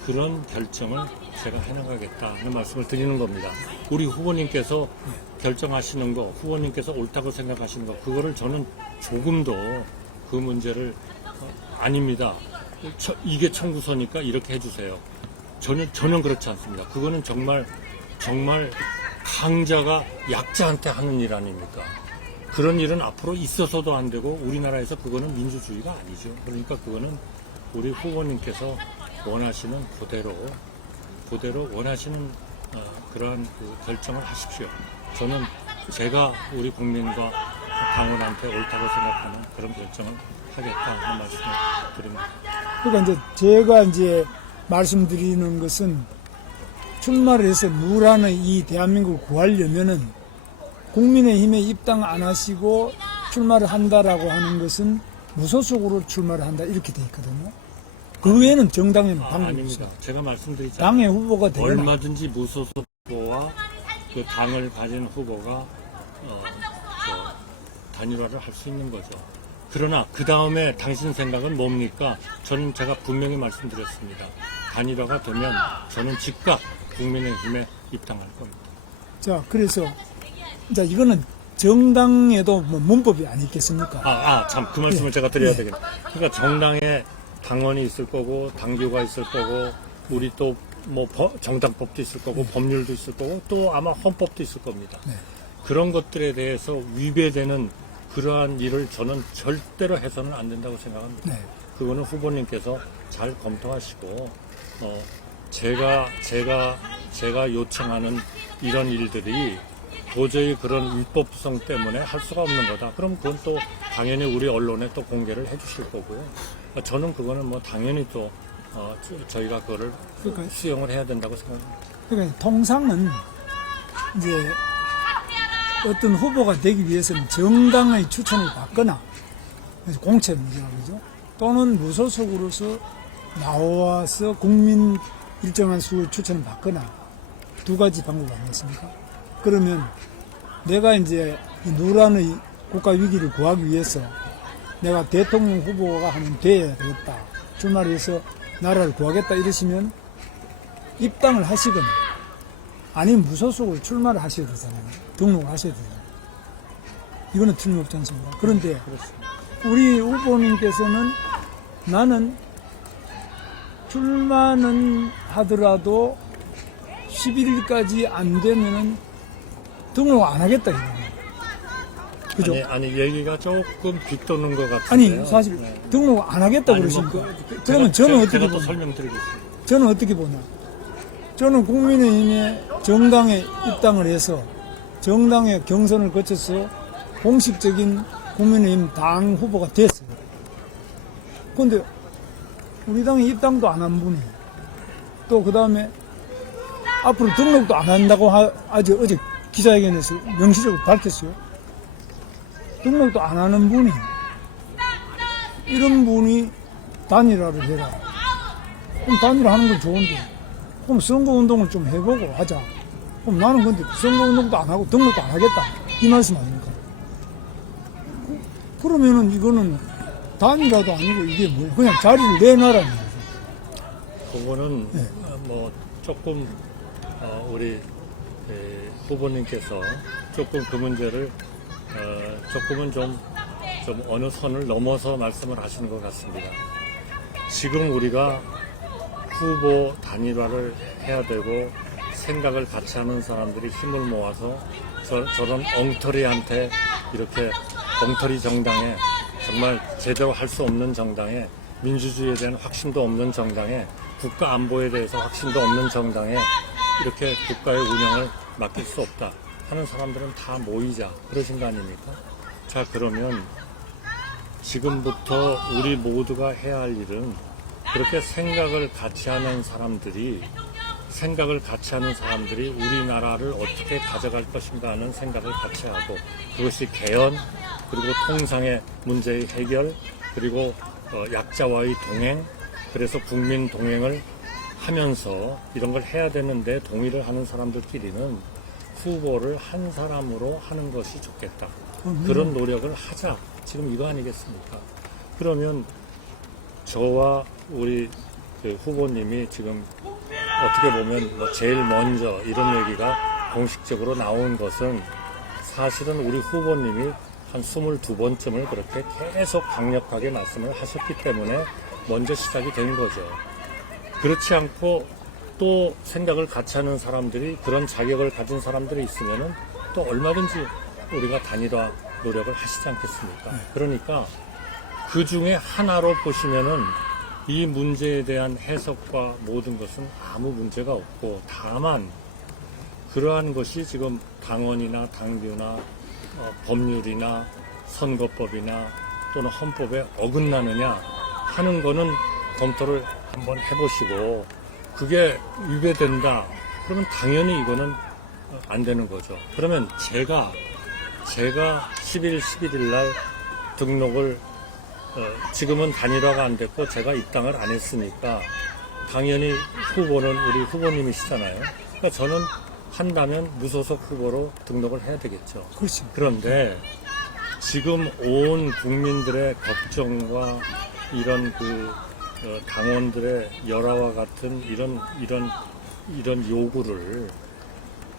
그런 결정을 제가 해나가겠다 하는 말씀을 드리는 겁니다. 우리 후보님께서 결정하시는 거, 후보님께서 옳다고 생각하시는 거, 그거를 저는 조금도 그 문제를 아닙니다. 이게 청구서니까 이렇게 해주세요. 전혀 그렇지 않습니다. 그거는 정말 강자가 약자한테 하는 일 아닙니까? 그런 일은 앞으로 있어서도 안 되고 우리나라에서 그거는 민주주의가 아니죠. 그러니까 그거는 우리 후보님께서 원하시는 그대로 원하시는 그러한 그 결정을 하십시오. 저는 제가 우리 국민과 당원한테 옳다고 생각하는 그런 결정을 하겠다 하는 말씀을 드립니다. 그러니까 이제 제가 이제 말씀드리는 것은 출마를 해서 누라는 이 대한민국을 구하려면은 국민의힘에 입당 안 하시고 출마를 한다라고 하는 것은 무소속으로 출마를 한다 이렇게 돼 있거든요. 그 외에는 정당에는 방법이 아닙니다. 없어요. 제가 말씀드리자 당의 후보가 되거나 얼마든지 무소속 후보와 그 당을 가진 후보가 단일화를 할 수 있는 거죠. 그러나 그 다음에 당신 생각은 뭡니까? 제가 분명히 말씀드렸습니다. 단일화가 되면 저는 즉각 국민의힘에 입당할 겁니다. 자, 그래서 자 이거는 정당에도 뭐 문법이 아니겠습니까? 참 그 말씀을 제가 드려야 네. 되겠네. 그러니까 정당에 당원이 있을 거고 당규가 있을 거고 우리 또 뭐 정당법도 있을 거고 법률도 있을 거고 또 아마 헌법도 있을 겁니다. 네. 그런 것들에 대해서 위배되는 그러한 일을 저는 절대로 해서는 안 된다고 생각합니다. 네. 그거는 후보님께서 잘 검토하시고 제가 요청하는 이런 일들이 도저히 그런 위법성 때문에 할 수가 없는 거다. 그럼 그건 또 당연히 우리 언론에 또 공개를 해주실 거고요. 저는 그거는 뭐 당연히 또 저희가 그거를 그러니까 수용을 해야 된다고 생각합니다. 그러니까 통상은 이제 어떤 후보가 되기 위해서는 정당의 추천을 받거나 공천 문제죠. 또는 무소속으로서 나와서 국민 일정한 수 추천을 받거나 두 가지 방법 아니겠습니까? 그러면 내가 이제 이 노란의 국가 위기를 구하기 위해서 내가 대통령 후보가 하면 돼야 되겠다. 출마를 해서 나라를 구하겠다 이러시면 입당을 하시거나 아니면 무소속으로 출마를 하셔야 되잖아요. 등록을 하셔야 되잖아요. 이거는 틀림없지 않습니까? 그런데 우리 후보님께서는 나는 출마는 하더라도 11일까지 안 되면은 등록 안 하겠다 이거예요. 그죠? 아니 얘기가 조금 빗도는 것 같은데요. 아니 사실 네. 등록 안 하겠다 아니, 그러시니까 뭐, 그러면 저는 제가 어떻게 또 보냐? 설명드리겠습니다. 저는 어떻게 보냐? 저는 국민의힘에 정당에 입당을 해서 정당의 경선을 거쳐서 공식적인 국민의힘 당 후보가 됐어요. 그런데 우리 당에 입당도 안 한 분이 또 그 다음에 앞으로 등록도 안 한다고 어제 기자회견에서 명시적으로 밝혔어요. 등록도 안 하는 분이 이런 분이 단일화를 해라. 그럼 단일화 하는 건 좋은데 그럼 선거운동을 좀 해보고 하자. 그럼 나는 근데 선거운동도 안 하고 등록도 안 하겠다. 이 말씀 아닙니까? 그러면은 이거는 단일화도 아니고 이게 뭐야. 그냥 자리를 내놔라는 거죠. 그거는 뭐 조금 우리 후보님께서 조금 그 문제를 조금은 좀 어느 선을 넘어서 말씀을 하시는 것 같습니다. 지금 우리가 후보 단일화를 해야 되고 생각을 같이 하는 사람들이 힘을 모아서 저런 엉터리한테 이렇게 엉터리 정당에 정말 제대로 할 수 없는 정당에 민주주의에 대한 확신도 없는 정당에 국가 안보에 대해서 확신도 없는 정당에 이렇게 국가의 운영을 맡길 수 없다 하는 사람들은 다 모이자 그러신 거 아닙니까? 자 그러면 지금부터 우리 모두가 해야 할 일은 그렇게 생각을 같이 하는 사람들이 우리나라를 어떻게 가져갈 것인가 하는 생각을 같이 하고 그것이 개헌 그리고 통상의 문제의 해결 그리고 약자와의 동행 그래서 국민 동행을 하면서 이런 걸 해야 되는데 동의를 하는 사람들끼리는 후보를 한 사람으로 하는 것이 좋겠다. 그런 노력을 하자. 지금 이거 아니겠습니까? 그러면 저와 우리 그 후보님이 지금 어떻게 보면 뭐 제일 먼저 이런 얘기가 공식적으로 나온 것은 사실은 우리 후보님이 한 22번쯤을 그렇게 계속 강력하게 말씀을 하셨기 때문에 먼저 시작이 된 거죠. 그렇지 않고 또 생각을 같이 하는 사람들이, 그런 자격을 가진 사람들이 있으면은 또 얼마든지 우리가 단일화 노력을 하시지 않겠습니까? 그러니까 그 중에 하나로 보시면은 이 문제에 대한 해석과 모든 것은 아무 문제가 없고, 다만 그러한 것이 지금 당원이나 당규나 법률이나 선거법이나 또는 헌법에 어긋나느냐 하는 거는 검토를 한번 해보시고, 그게 위배된다 그러면 당연히 이거는 안 되는 거죠. 그러면 제가 10일, 11일 날 등록을 지금은 단일화가 안 됐고 제가 입당을 안 했으니까 당연히 후보는 우리 후보님이시잖아요. 그러니까 저는 한다면 무소속 후보로 등록을 해야 되겠죠. 그렇죠. 그런데 지금 온 국민들의 걱정과 이런 당원들의 열화와 같은 이런 요구를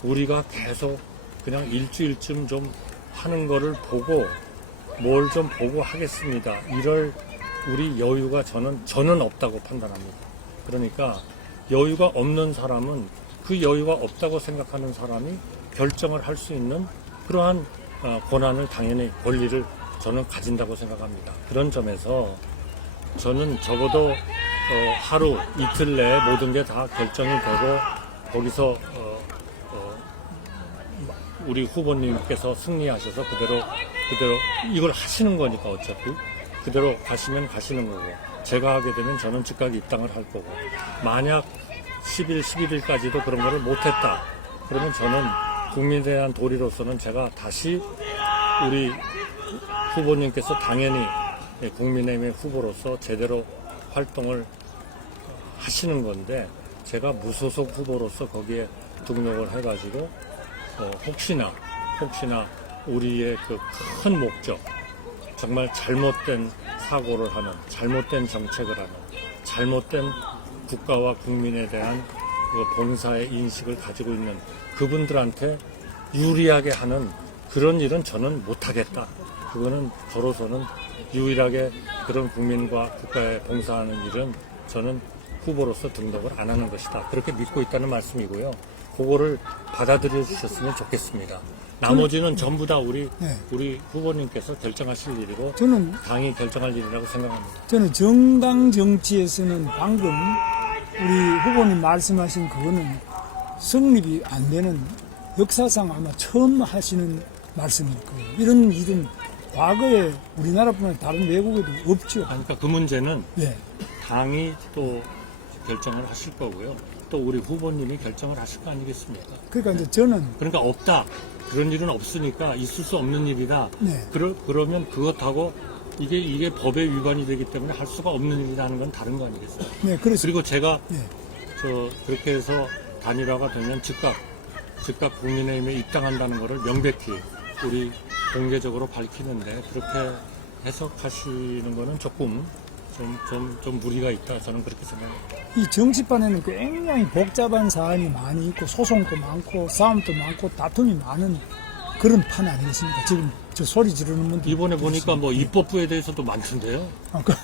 우리가 계속 그냥 일주일쯤 좀 하는 거를 보고 뭘 좀 보고 하겠습니다. 이럴 우리 여유가 저는 없다고 판단합니다. 그러니까 여유가 없는 사람은 그 여유가 없다고 생각하는 사람이 결정을 할 수 있는 그러한 권한을, 당연히 권리를 저는 가진다고 생각합니다. 그런 점에서 저는 적어도 하루 이틀 내에 모든 게 다 결정이 되고 거기서 우리 후보님께서 승리하셔서 그대로 이걸 하시는 거니까 어차피 그대로 가시면 가시는 거고, 제가 하게 되면 저는 즉각 입당을 할 거고, 만약 10일, 11일까지도 그런 거를 못했다 그러면 저는 국민에 대한 도리로서는 제가 다시 우리 후보님께서 당연히 국민의힘의 후보로서 제대로 활동을 하시는 건데, 제가 무소속 후보로서 거기에 등록을 해가지고 혹시나 우리의 그 큰 목적, 정말 잘못된 사고를 하는, 잘못된 정책을 하는, 잘못된 국가와 국민에 대한 그 봉사의 인식을 가지고 있는 그분들한테 유리하게 하는 그런 일은 저는 못하겠다. 그거는 저로서는 유일하게 그런 국민과 국가에 봉사하는 일은 저는 후보로서 등록을 안 하는 것이다. 그렇게 믿고 있다는 말씀이고요. 그거를 받아들여 주셨으면 좋겠습니다. 나머지는 전부 다 우리 후보님께서 결정하실 일이고 저는 당이 결정할 일이라고 생각합니다. 저는 정당 정치에서는 방금 우리 후보님 말씀하신 그거는 성립이 안 되는, 역사상 아마 처음 하시는 말씀일 거예요. 이런 일은 과거에 우리나라뿐 아니라 다른 외국에도 없죠. 그러니까 그 문제는 예. 당이 또 결정을 하실 거고요. 또 우리 후보님이 결정을 하실 거 아니겠습니까? 그러니까 이제 저는 그러니까 없다. 그런 일은 없으니까 있을 수 없는 일이다. 네. 그러면 그것하고 이게 법에 위반이 되기 때문에 할 수가 없는 일이라는 건 다른 거 아니겠어요? 네, 그래서 그리고 제가 네. 그렇게 해서 단일화가 되면 즉각 국민의힘에 입당한다는 것을 명백히 우리 공개적으로 밝히는데, 그렇게 해석하시는 거는 조금 좀 무리가 있다. 저는 그렇게 생각합니다. 이 정치판에는 굉장히 복잡한 사안이 많이 있고 소송도 많고 싸움도 많고 다툼이 많은 그런 판 아니겠습니까? 지금 저 소리 지르는 분들 이번에 보니까 뭐 입법부에 대해서도 많던데요. 그,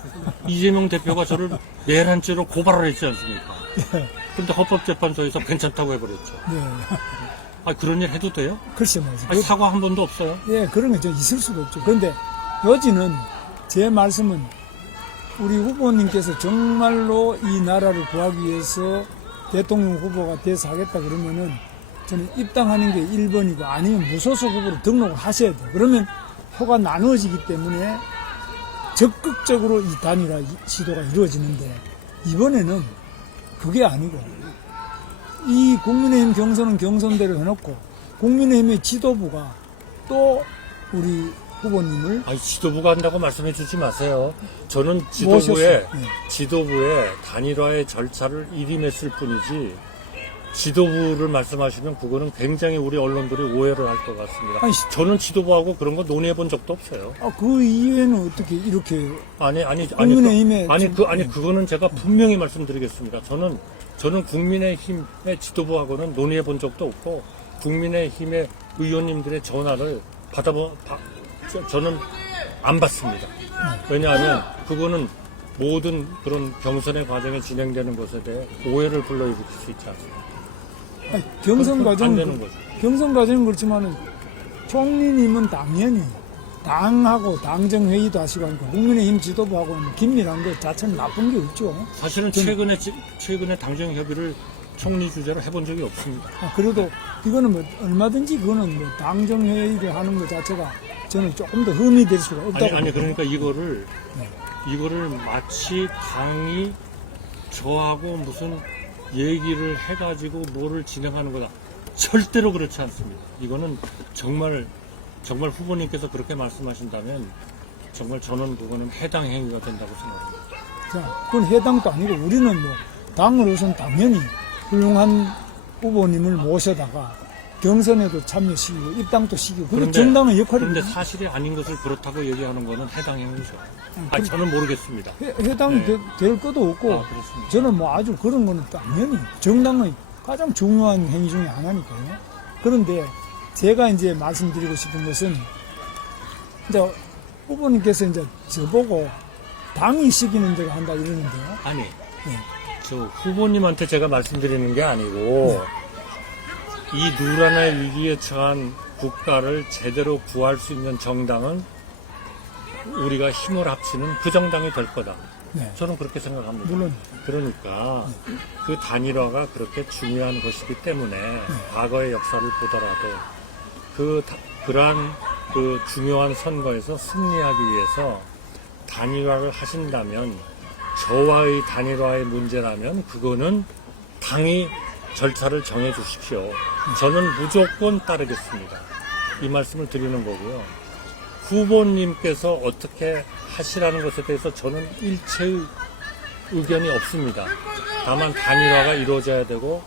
이재명 대표가 저를 내란죄로 고발을 했지 않습니까? 예, 그런데 헌법재판소에서 괜찮다고 해버렸죠. 예. 그런 일 해도 돼요? 글쎄 말이죠. 사과 한 번도 없어요. 예, 그런 게 좀 있을 수도 없죠. 그런데 요지는 제 말씀은 우리 후보님께서 정말로 이 나라를 구하기 위해서 대통령 후보가 돼서 하겠다 그러면은 저는 입당하는 게 1번이고, 아니면 무소속 후보로 등록을 하셔야 돼요. 그러면 표가 나누어지기 때문에 적극적으로 이 단일화 시도가 이루어지는데, 이번에는 그게 아니고 이 국민의힘 경선은 경선대로 해놓고 국민의힘의 지도부가 또 우리 후보님을 지도부가 한다고 말씀해 주지 마세요. 저는 모셨어요. 지도부의 단일화의 절차를 일임했을 뿐이지, 지도부를 말씀하시면 그거는 굉장히 우리 언론들이 오해를 할 것 같습니다. 아니, 저는 지도부하고 그런 거 논의해 본 적도 없어요. 그 이후에는 어떻게 이렇게 국민의힘에 그거는 제가 분명히 말씀드리겠습니다. 저는 국민의힘의 지도부하고는 논의해 본 적도 없고, 국민의힘의 의원님들의 전화를 저는 안 받습니다. 왜냐하면 그거는 모든 그런 경선의 과정에 진행되는 것에 대해 오해를 불러일으킬 수 있지 않습니까? 아니, 경선 안 되는 과정은 거죠. 경선 과정은 그렇지만은 총리님은 당연히 당하고 당정회의도 하시고 하니까 국민의힘 지도부하고는 긴밀한 것 자체는 나쁜 게 없죠. 사실은 최근에 당정 협의를 총리 주재로 해본 적이 없습니다. 그래도 이거는 뭐 얼마든지 그거는 뭐 당정회의를 하는 것 자체가 저는 조금 더 흠이 될 수가 없다고. 아니 그러니까 이거를 네. 마치 당이 저하고 무슨 얘기를 해가지고 뭐를 진행하는 거다. 절대로 그렇지 않습니다. 이거는 정말 후보님께서 그렇게 말씀하신다면 정말 저는 그거는 해당 행위가 된다고 생각합니다. 자, 그건 해당도 아니고 우리는 뭐 당으로서는 당연히 훌륭한 후보님을 모셔다가 경선에도 참여시키고 입당도 시키고 그게 정당의 역할입니다. 그런데 사실이 아닌 것을 그렇다고 얘기하는 거는 해당 행위죠. 저는 모르겠습니다. 해당될 것도 없고 그렇습니다. 저는 뭐 아주 그런 거는 당연히 정당의 가장 중요한 행위 중에 하나니까요. 그런데 제가 이제 말씀드리고 싶은 것은 이제 후보님께서 이제 저보고 당이 시키는 대로 한다 이러는데요. 아니, 네. 저 후보님한테 제가 말씀드리는 게 아니고 이 누란의 위기에 처한 국가를 제대로 구할 수 있는 정당은 우리가 힘을 합치는 그 정당이 될 거다. 네. 저는 그렇게 생각합니다. 물론 그러니까 그 단일화가 그렇게 중요한 것이기 때문에 과거의 역사를 보더라도 그러한 그 중요한 선거에서 승리하기 위해서 단일화를 하신다면 저와의 단일화의 문제라면 그거는 당이 절차를 정해 주십시오. 저는 무조건 따르겠습니다. 이 말씀을 드리는 거고요. 후보님께서 어떻게 하시라는 것에 대해서 저는 일체의 의견이 없습니다. 다만 단일화가 이루어져야 되고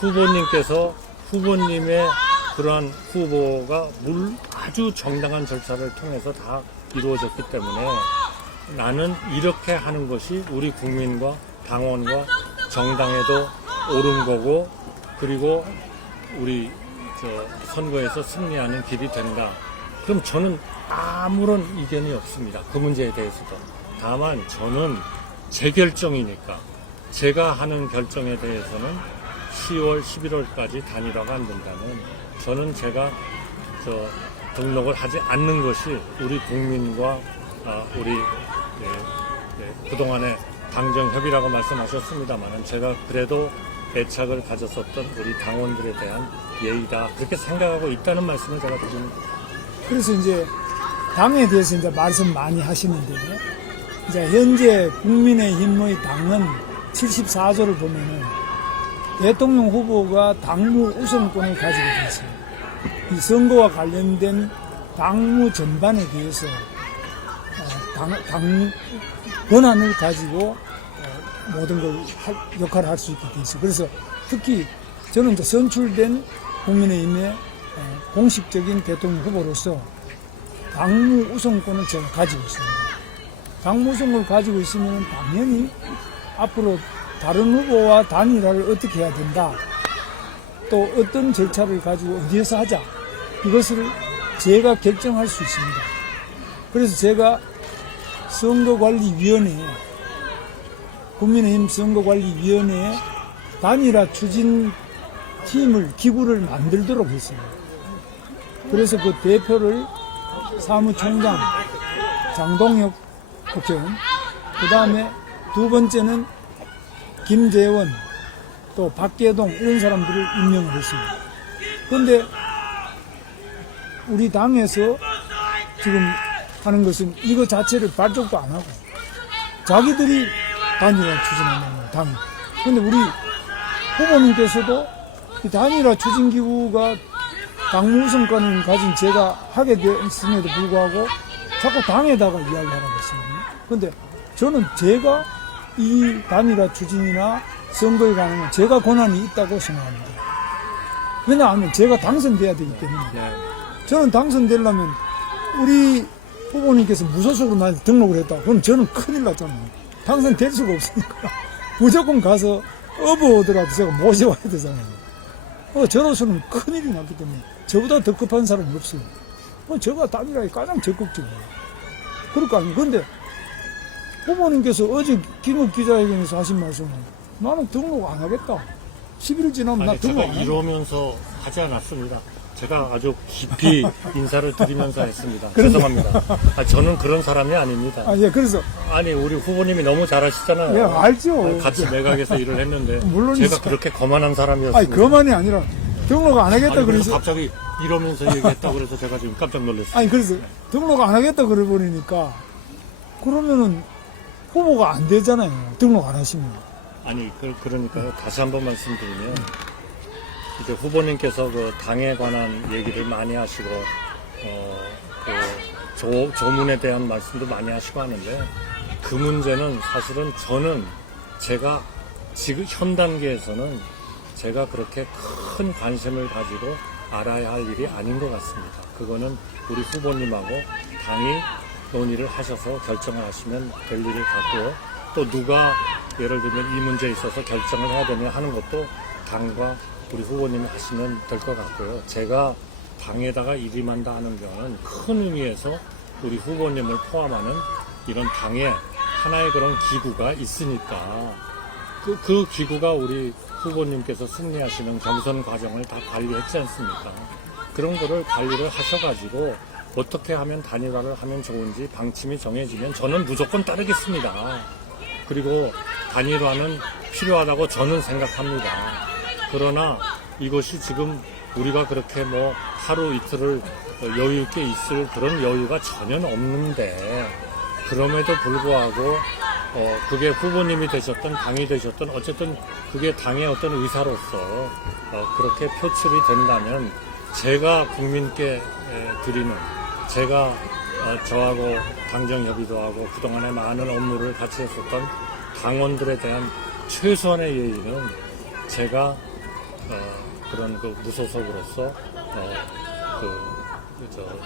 후보님께서 후보님의 그러한 후보가 아주 정당한 절차를 통해서 다 이루어졌기 때문에 나는 이렇게 하는 것이 우리 국민과 당원과 정당에도 옳은 거고 그리고 우리 선거에서 승리하는 길이 된다. 그럼 저는 아무런 이견이 없습니다. 그 문제에 대해서도. 다만 저는 제 결정이니까 제가 하는 결정에 대해서는 10월, 11월까지 단일화가 안 된다면 저는 제가 등록을 하지 않는 것이 우리 국민과 우리 그동안의 당정협의라고 말씀하셨습니다만 제가 그래도 애착을 가졌었던 우리 당원들에 대한 예의다 그렇게 생각하고 있다는 말씀을 제가 드립니다. 그래서 이제 당에 대해서 이제 말씀 많이 하시는데 이제 현재 국민의힘의 당은 74조를 보면은 대통령 후보가 당무 우선권을 가지고 있어요. 이 선거와 관련된 당무 전반에 대해서 당 권한을 가지고 모든 걸 역할을 할 수 있게 돼 있어요. 그래서 특히 저는 이제 선출된 국민의힘의 공식적인 대통령 후보로서 당무 우선권을 제가 가지고 있습니다. 당무 우선권을 가지고 있으면 당연히 앞으로 다른 후보와 단일화를 어떻게 해야 된다. 또 어떤 절차를 가지고 어디에서 하자. 이것을 제가 결정할 수 있습니다. 그래서 제가 선거관리위원회, 국민의힘 선거관리위원회에 단일화 추진팀을, 기구를 만들도록 했습니다. 그래서 그 대표를 사무총장 장동혁 국회의원, 그 다음에 두 번째는 김재원, 또 박계동 이런 사람들을 임명을 했습니다. 그런데 우리 당에서 지금 하는 것은 이거 자체를 발족도 안 하고 자기들이 단일화 추진한다는 당이. 그런데 우리 후보님께서도 이 단일화 추진기구가 당무우선권을 가진 제가 하게 됐음에도 불구하고 자꾸 당에다가 이야기하라고 했습니다. 그런데 저는 제가 이 단일화 추진이나 선거에 관한 제가 권한이 있다고 생각합니다. 왜냐하면 제가 당선돼야 되기 때문에. 저는 당선되려면 우리 후보님께서 무소속으로 날 등록을 했다. 그럼 저는 큰일 났잖아요. 당선될 수가 없으니까 무조건 가서 어부오더라도 제가 모셔와야 되잖아요. 저로서는 큰일이 났기 때문에 저보다 더 급한 사람이 없어요. 제가 단일화에 가장 적극적이에요. 그럴 거 아니에요. 근데 후보님께서 어제 김욱 기자회견에서 하신 말씀은 나는 등록 안 하겠다. 10일 지나면 나 아니, 등록 제가 안 한다. 이러면서 하지 않았습니다. 제가 아주 깊이 인사를 드리면서 했습니다. 그런데- 죄송합니다. 저는 그런 사람이 아닙니다. 아, 예, 그래서, 아니, 우리 후보님이 너무 잘하시잖아요. 예, 알죠. 같이 내각에서 일을 했는데 물론이죠. 제가 그렇게 거만한 아니, 사람이었습니다. 그만이 아니라 등록 안 하겠다 아니, 그래서 그래서, 갑자기 이러면서 얘기했다 그래서 제가 지금 깜짝 놀랐어요. 아니, 그래서 등록 안 하겠다 그래 버리니까 그러면은 후보가 안 되잖아요. 등록 안 하시면. 아니, 그러니까 다시 한번 말씀드리면 이제 후보님께서 그 당에 관한 얘기를 많이 하시고 그 조문에 대한 말씀도 많이 하시고 하는데 그 문제는 사실은 저는 제가 지금 현 단계에서는 제가 그렇게 큰 관심을 가지고 알아야 할 일이 아닌 것 같습니다. 그거는 우리 후보님하고 당이 논의를 하셔서 결정을 하시면 될 일을 같고요. 또 누가 예를 들면 이 문제에 있어서 결정을 해야 되냐 하는 것도 당과 우리 후보님이 하시면 될 것 같고요. 제가 당에다가 일임한다 하는 경우는 큰 의미에서 우리 후보님을 포함하는 이런 당의 하나의 그런 기구가 있으니까 그 기구가 우리 후보님께서 승리하시는 경선 과정을 다 관리했지 않습니까? 그런 거를 관리를 하셔가지고 어떻게 하면 단일화를 하면 좋은지 방침이 정해지면 저는 무조건 따르겠습니다. 그리고 단일화는 필요하다고 저는 생각합니다. 그러나 이것이 지금 우리가 그렇게 뭐 하루 이틀을 여유 있게 있을 그런 여유가 전혀 없는데 그럼에도 불구하고 그게 후보님이 되셨던 당이 되셨던 어쨌든 그게 당의 어떤 의사로서 그렇게 표출이 된다면 제가 국민께 드리는 제가 저하고 당정협의도 하고 그동안에 많은 업무를 같이 했었던 당원들에 대한 최소한의 예의는 제가 그런 그 무소속으로서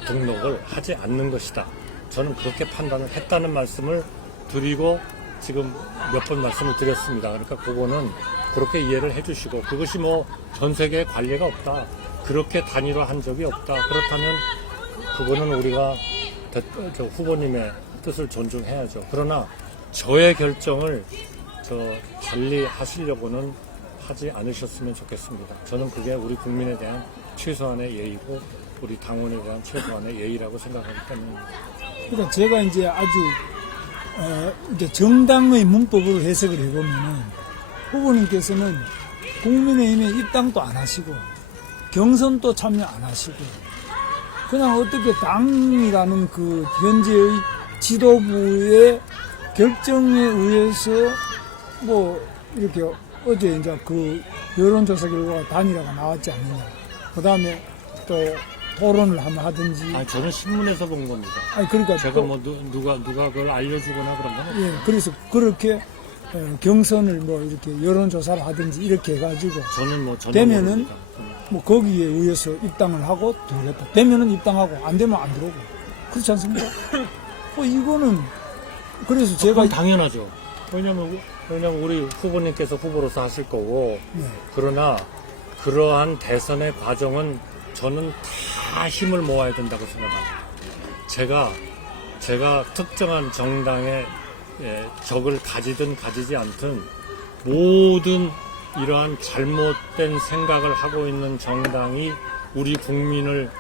등록을 하지 않는 것이다. 저는 그렇게 판단을 했다는 말씀을 드리고 지금 몇 번 말씀을 드렸습니다. 그러니까 그거는 그렇게 이해를 해주시고 그것이 뭐 전 세계에 관례가 없다. 그렇게 단일화한 적이 없다. 그렇다면 그거는 우리가 후보님의 뜻을 존중해야죠. 그러나 저의 결정을 달리 하시려고는 하지 않으셨으면 좋겠습니다. 저는 그게 우리 국민에 대한 최소한의 예의고 우리 당원에 대한 최소한의 예의라고 생각하기 때문입니다. 그러니까 제가 이제 아주 이렇게 정당의 문법으로 해석을 해보면은 후보님께서는 국민의힘에 입당도 안 하시고 경선도 참여 안 하시고 그냥 어떻게 당이라는 그 현재의 지도부의 결정에 의해서 뭐 이렇게 어제 이제 그 여론조사 결과가 단일화가 나왔지 않느냐. 그 다음에 또 토론을 한번 하든지. 아니, 저는 신문에서 본 겁니다. 아니, 그러니까. 제가 뭐 누가 그걸 알려주거나 그런 건 없어요. 예, 그래서 그렇게 경선을 뭐 이렇게 여론조사를 하든지 이렇게 해가지고. 저는 뭐 전혀 되면은 모릅니다. 뭐 거기에 의해서 입당을 하고 들어오겠다. 되면은 입당하고 안 되면 안 들어오고. 그렇지 않습니까? 뭐 이거는 그래서 제가. 그건 당연하죠. 왜냐면 우리 후보님께서 후보로서 하실 거고 네. 그러나 그러한 대선의 과정은 저는 다 힘을 모아야 된다고 생각합니다. 제가 특정한 정당의 적을 가지든 가지지 않든 모든 이러한 잘못된 생각을 하고 있는 정당이 우리 국민을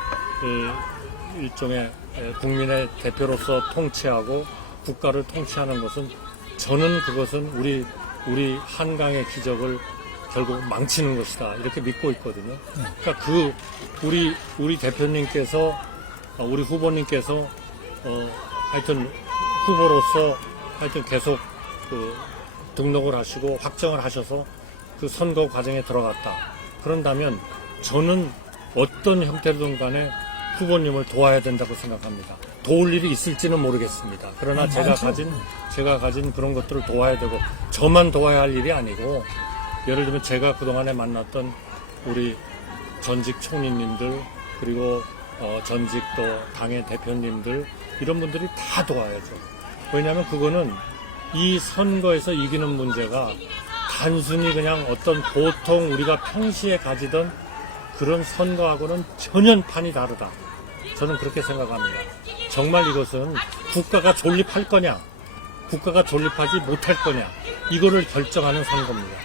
일종의 국민의 대표로서 통치하고 국가를 통치하는 것은 저는 그것은 우리 한강의 기적을 결국 망치는 것이다 이렇게 믿고 있거든요. 그러니까 우리 대표님께서 우리 후보님께서 하여튼 후보로서 하여튼 계속 등록을 하시고 확정을 하셔서 그 선거 과정에 들어갔다. 그런다면 저는 어떤 형태로든 간에 후보님을 도와야 된다고 생각합니다. 도울 일이 있을지는 모르겠습니다. 그러나 제가 가진 그런 것들을 도와야 되고 저만 도와야 할 일이 아니고 예를 들면 제가 그동안에 만났던 우리 전직 총리님들 그리고 전직 또 당의 대표님들 이런 분들이 다 도와야죠. 왜냐하면 그거는 이 선거에서 이기는 문제가 단순히 그냥 어떤 보통 우리가 평시에 가지던 그런 선거하고는 전혀 판이 다르다. 저는 그렇게 생각합니다. 정말 이것은 국가가 존립할 거냐, 국가가 존립하지 못할 거냐, 이거를 결정하는 선거입니다.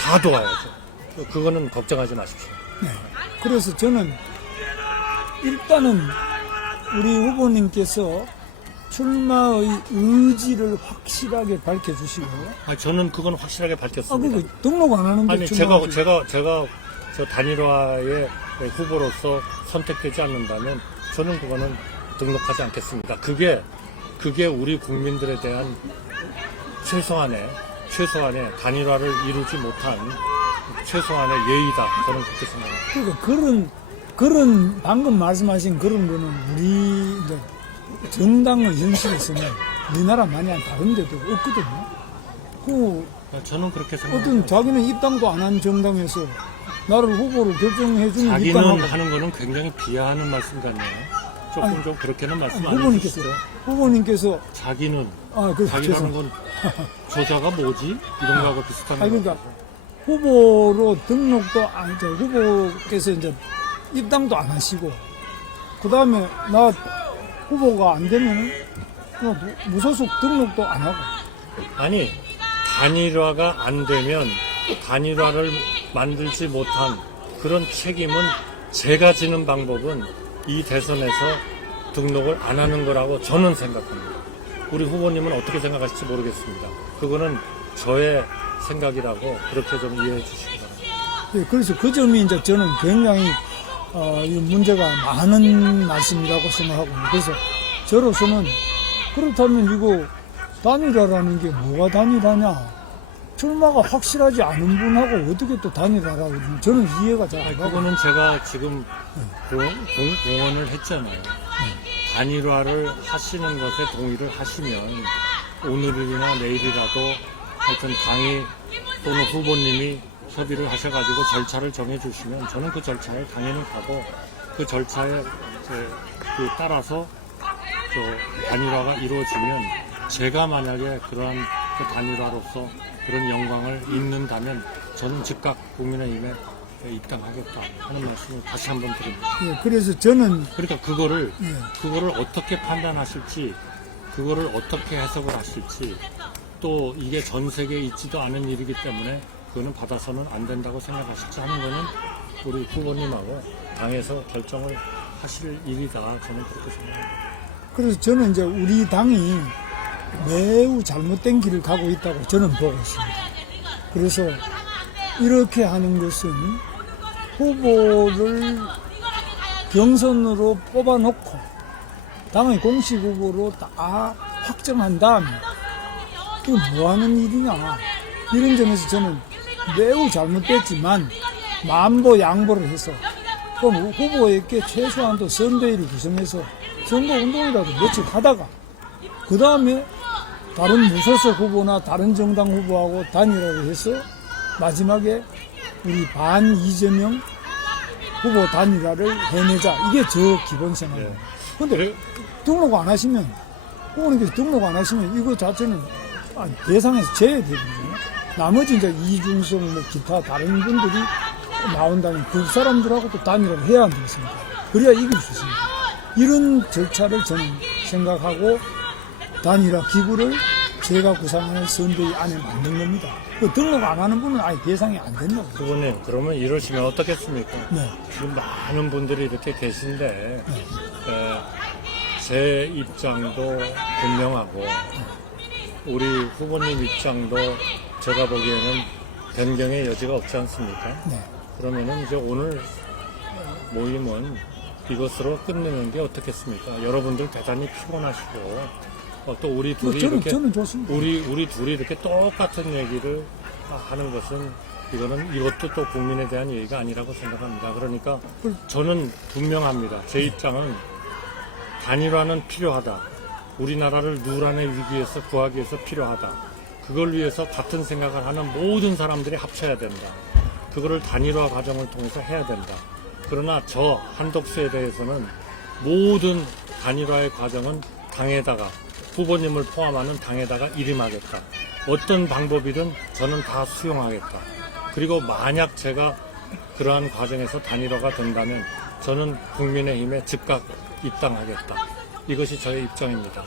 다 도와야죠. 그거는 걱정하지 마십시오. 네. 그래서 저는 일단은 우리 후보님께서 출마의 의지를 확실하게 밝혀주시고, 저는 그건 확실하게 밝혔습니다. 그 등록 안 하는데 아니 제가 저 단일화의 후보로서 선택되지 않는다면 저는 그거는 등록하지 않겠습니다. 그게 우리 국민들에 대한 최소한의 단일화를 이루지 못한 최소한의 예의다. 저는 그렇게 생각합니다. 그러니까 그런 방금 말씀하신 그런 거는 우리 이제 정당의 현실에서는 우리나라만이 다른 데도 없거든요. 저는 그렇게 어떤 생각합니다. 자기는 입당도 안 한 정당에서 나를 후보로 결정해주는 자기는 입당하고, 하는 거는 굉장히 비하하는 말씀 같네요. 조금 좀 그렇게는 말씀 안 후보님께서 해주시죠. 후보님께서 자기는 그 자기라는 건 저자가 뭐지? 이런 거하고 비슷한 거. 그러니까 후보로 등록도 안, 후보께서 이제 입당도 안 하시고, 그 다음에 나 후보가 안 되면 무소속 등록도 안 하고. 아니 단일화가 안 되면 단일화를 만들지 못한 그런 책임은 제가 지는 방법은 이 대선에서 등록을 안 하는 거라고 저는 생각합니다. 우리 후보님은 어떻게 생각하실지 모르겠습니다. 그거는 저의 생각이라고 그렇게 좀 이해해 주시기 바랍니다. 예, 그래서 그 점이 이제 저는 굉장히 이 문제가 많은 말씀이라고 생각하고, 그래서 저로서는 그렇다면 이거 단일화라는 게 뭐가 단일화냐? 출마가 확실하지 않은 분하고 어떻게 또 단일화라고 그러면 저는 이해가 잘 안 가고. 그거는 제가 지금 공언을 했잖아요. 단일화를 하시는 것에 동의를 하시면 오늘이나 내일이라도 하여튼 당이 또는 후보님이 협의를 하셔가지고 절차를 정해주시면 저는 그 절차에 당연히 가고 그 절차에 따라서 단일화가 이루어지면 제가 만약에 그러한 그 단일화로서 그런 영광을 잇는다면 저는 즉각 국민의힘에 입당하겠다 하는 말씀을 다시 한번 드립니다. 예, 그래서 저는 그러니까 그거를 어떻게 판단하실지, 그거를 어떻게 해석을 하실지, 또 이게 전 세계에 있지도 않은 일이기 때문에 그거는 받아서는 안 된다고 생각하실지 하는 거는 우리 후보님하고 당에서 결정을 하실 일이다. 저는 그렇게 생각합니다. 그래서 저는 이제 우리 당이 매우 잘못된 길을 가고 있다고 저는 보고 있습니다. 그래서 이렇게 하는 것은 후보를 경선으로 뽑아놓고 당의 공식 후보로 다 확정한 다음에 이거 뭐 하는 일이냐, 이런 점에서 저는 매우 잘못됐지만 만보 양보를 해서 그럼 후보에게 최소한도 선대위를 구성해서 선거운동이라도 며칠 하다가 그 다음에 다른 무소속 후보나 다른 정당 후보하고 단일화를 해서 마지막에 우리 반 이재명 후보 단일화를 해내자. 이게 저 기본 생각입니다. 근데 등록 안 하시면, 후보님께서 등록 안 하시면 이거 자체는 대상에서 제외되거든요. 나머지 이제 이중성, 기타 다른 분들이 나온다면 그 사람들하고 또 단일화를 해야 안 되겠습니까? 그래야 이길 수 있습니다. 이런 절차를 저는 생각하고 단일화 기구를 제가 구상하는 선대위 안에 만든 겁니다. 그 등록 안 하는 분은 아예 대상이 안 된다고. 후보님, 그러면 이러시면 어떻겠습니까? 네. 지금 많은 분들이 이렇게 계신데 제 입장도 분명하고 우리 후보님 입장도 제가 보기에는 변경의 여지가 없지 않습니까? 네. 그러면은 이제 오늘 모임은 이것으로 끝내는 게 어떻겠습니까? 여러분들 대단히 피곤하시고 또 우리 둘이 저는 좋습니다. 우리 둘이 이렇게 똑같은 얘기를 하는 것은 이것도 또 국민에 대한 얘기가 아니라고 생각합니다. 그러니까 저는 분명합니다. 제 입장은 단일화는 필요하다. 우리나라를 누란의 위기에서 구하기 위해서 필요하다. 그걸 위해서 같은 생각을 하는 모든 사람들이 합쳐야 된다. 그거를 단일화 과정을 통해서 해야 된다. 그러나 저 한덕수에 대해서는 모든 단일화의 과정은 당에다가 후보님을 포함하는 당에다가 일임하겠다. 어떤 방법이든 저는 다 수용하겠다. 그리고 만약 제가 그러한 과정에서 단일화가 된다면 저는 국민의힘에 즉각 입당하겠다. 이것이 저의 입장입니다.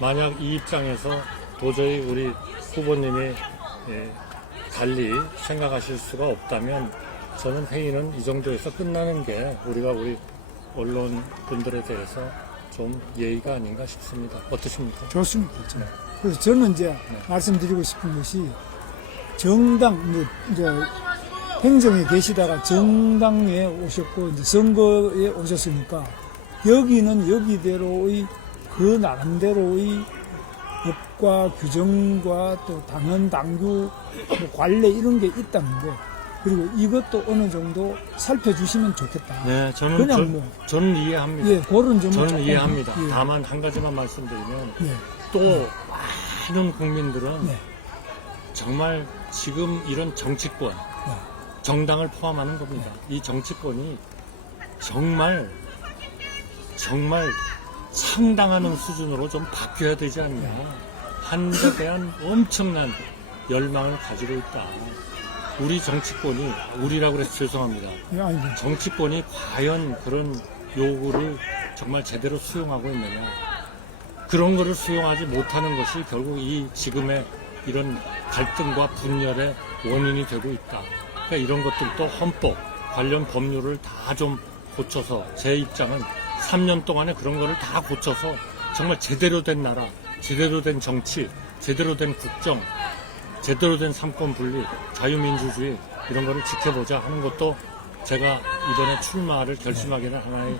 만약 이 입장에서 도저히 우리 후보님이 달리 생각하실 수가 없다면 저는 회의는 이 정도에서 끝나는 게 우리 언론분들에 대해서 좀 예의가 아닌가 싶습니다. 어떠십니까? 좋습니다. 그래서 저는 이제 말씀드리고 싶은 것이 정당, 이제 행정에 계시다가 정당에 오셨고 이제 선거에 오셨으니까 여기는 여기대로의 그 나름대로의 법과 규정과 또 당헌 당규 뭐 관례 이런 게 있다는 거, 그리고 이것도 어느 정도 살펴주시면 좋겠다. 네, 그냥 저는 이해합니다. 예, 그런 점은 저는 조금, 이해합니다. 예, 다만 한 가지만 말씀드리면 예, 또 많은 국민들은 네, 정말 지금 이런 정치권, 네, 정당을 포함하는 겁니다. 이 정치권이 정말 상당하는 수준으로 좀 바뀌어야 되지 않냐. 한데 대한 엄청난 열망을 가지고 있다. 우리 정치권이, 우리라고 해서 죄송합니다. 예, 아이고, 정치권이 과연 그런 요구를 정말 제대로 수용하고 있느냐. 그런 거를 수용하지 못하는 것이 결국 이 지금의 이런 갈등과 분열의 원인이 되고 있다. 그러니까 이런 것들도 헌법, 관련 법률을 다 좀 고쳐서, 제 입장은 3년 동안에 그런 거를 다 고쳐서 정말 제대로 된 나라, 제대로 된 정치, 제대로 된 국정, 제대로 된 삼권 분립, 자유민주주의 이런 거를 지켜보자 하는 것도 제가 이번에 출마를 결심하게 된 하나의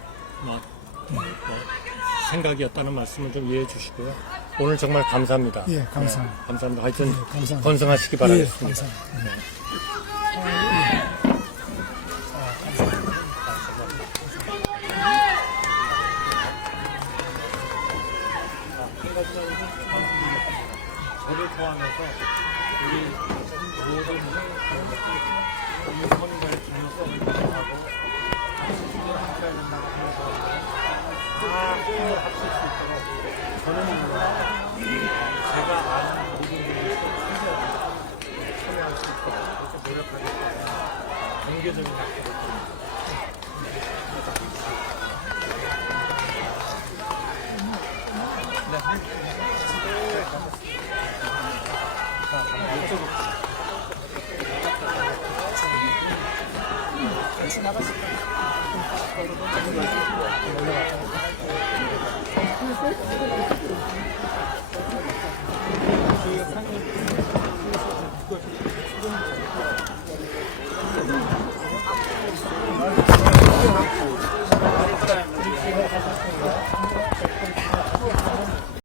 생각이었다는 말씀을 좀 이해해 주시고요. 오늘 정말 감사합니다. 예, 감사합니다. 네, 감사합니다. 하여튼 예, 감사합니다. 건승하시기 예, 바라겠습니다. 감사합니다. 저를 포함해서 우리 모든 이 선거의 중요성을 인정하고 함께해야 된다고 생각하고 다 힘을 합칠 수 있도록 저는 제가 아는 모든 분들이 참여할 수 있도록 그렇게 노력하겠습니다. 공개적인 약속을 드립니다.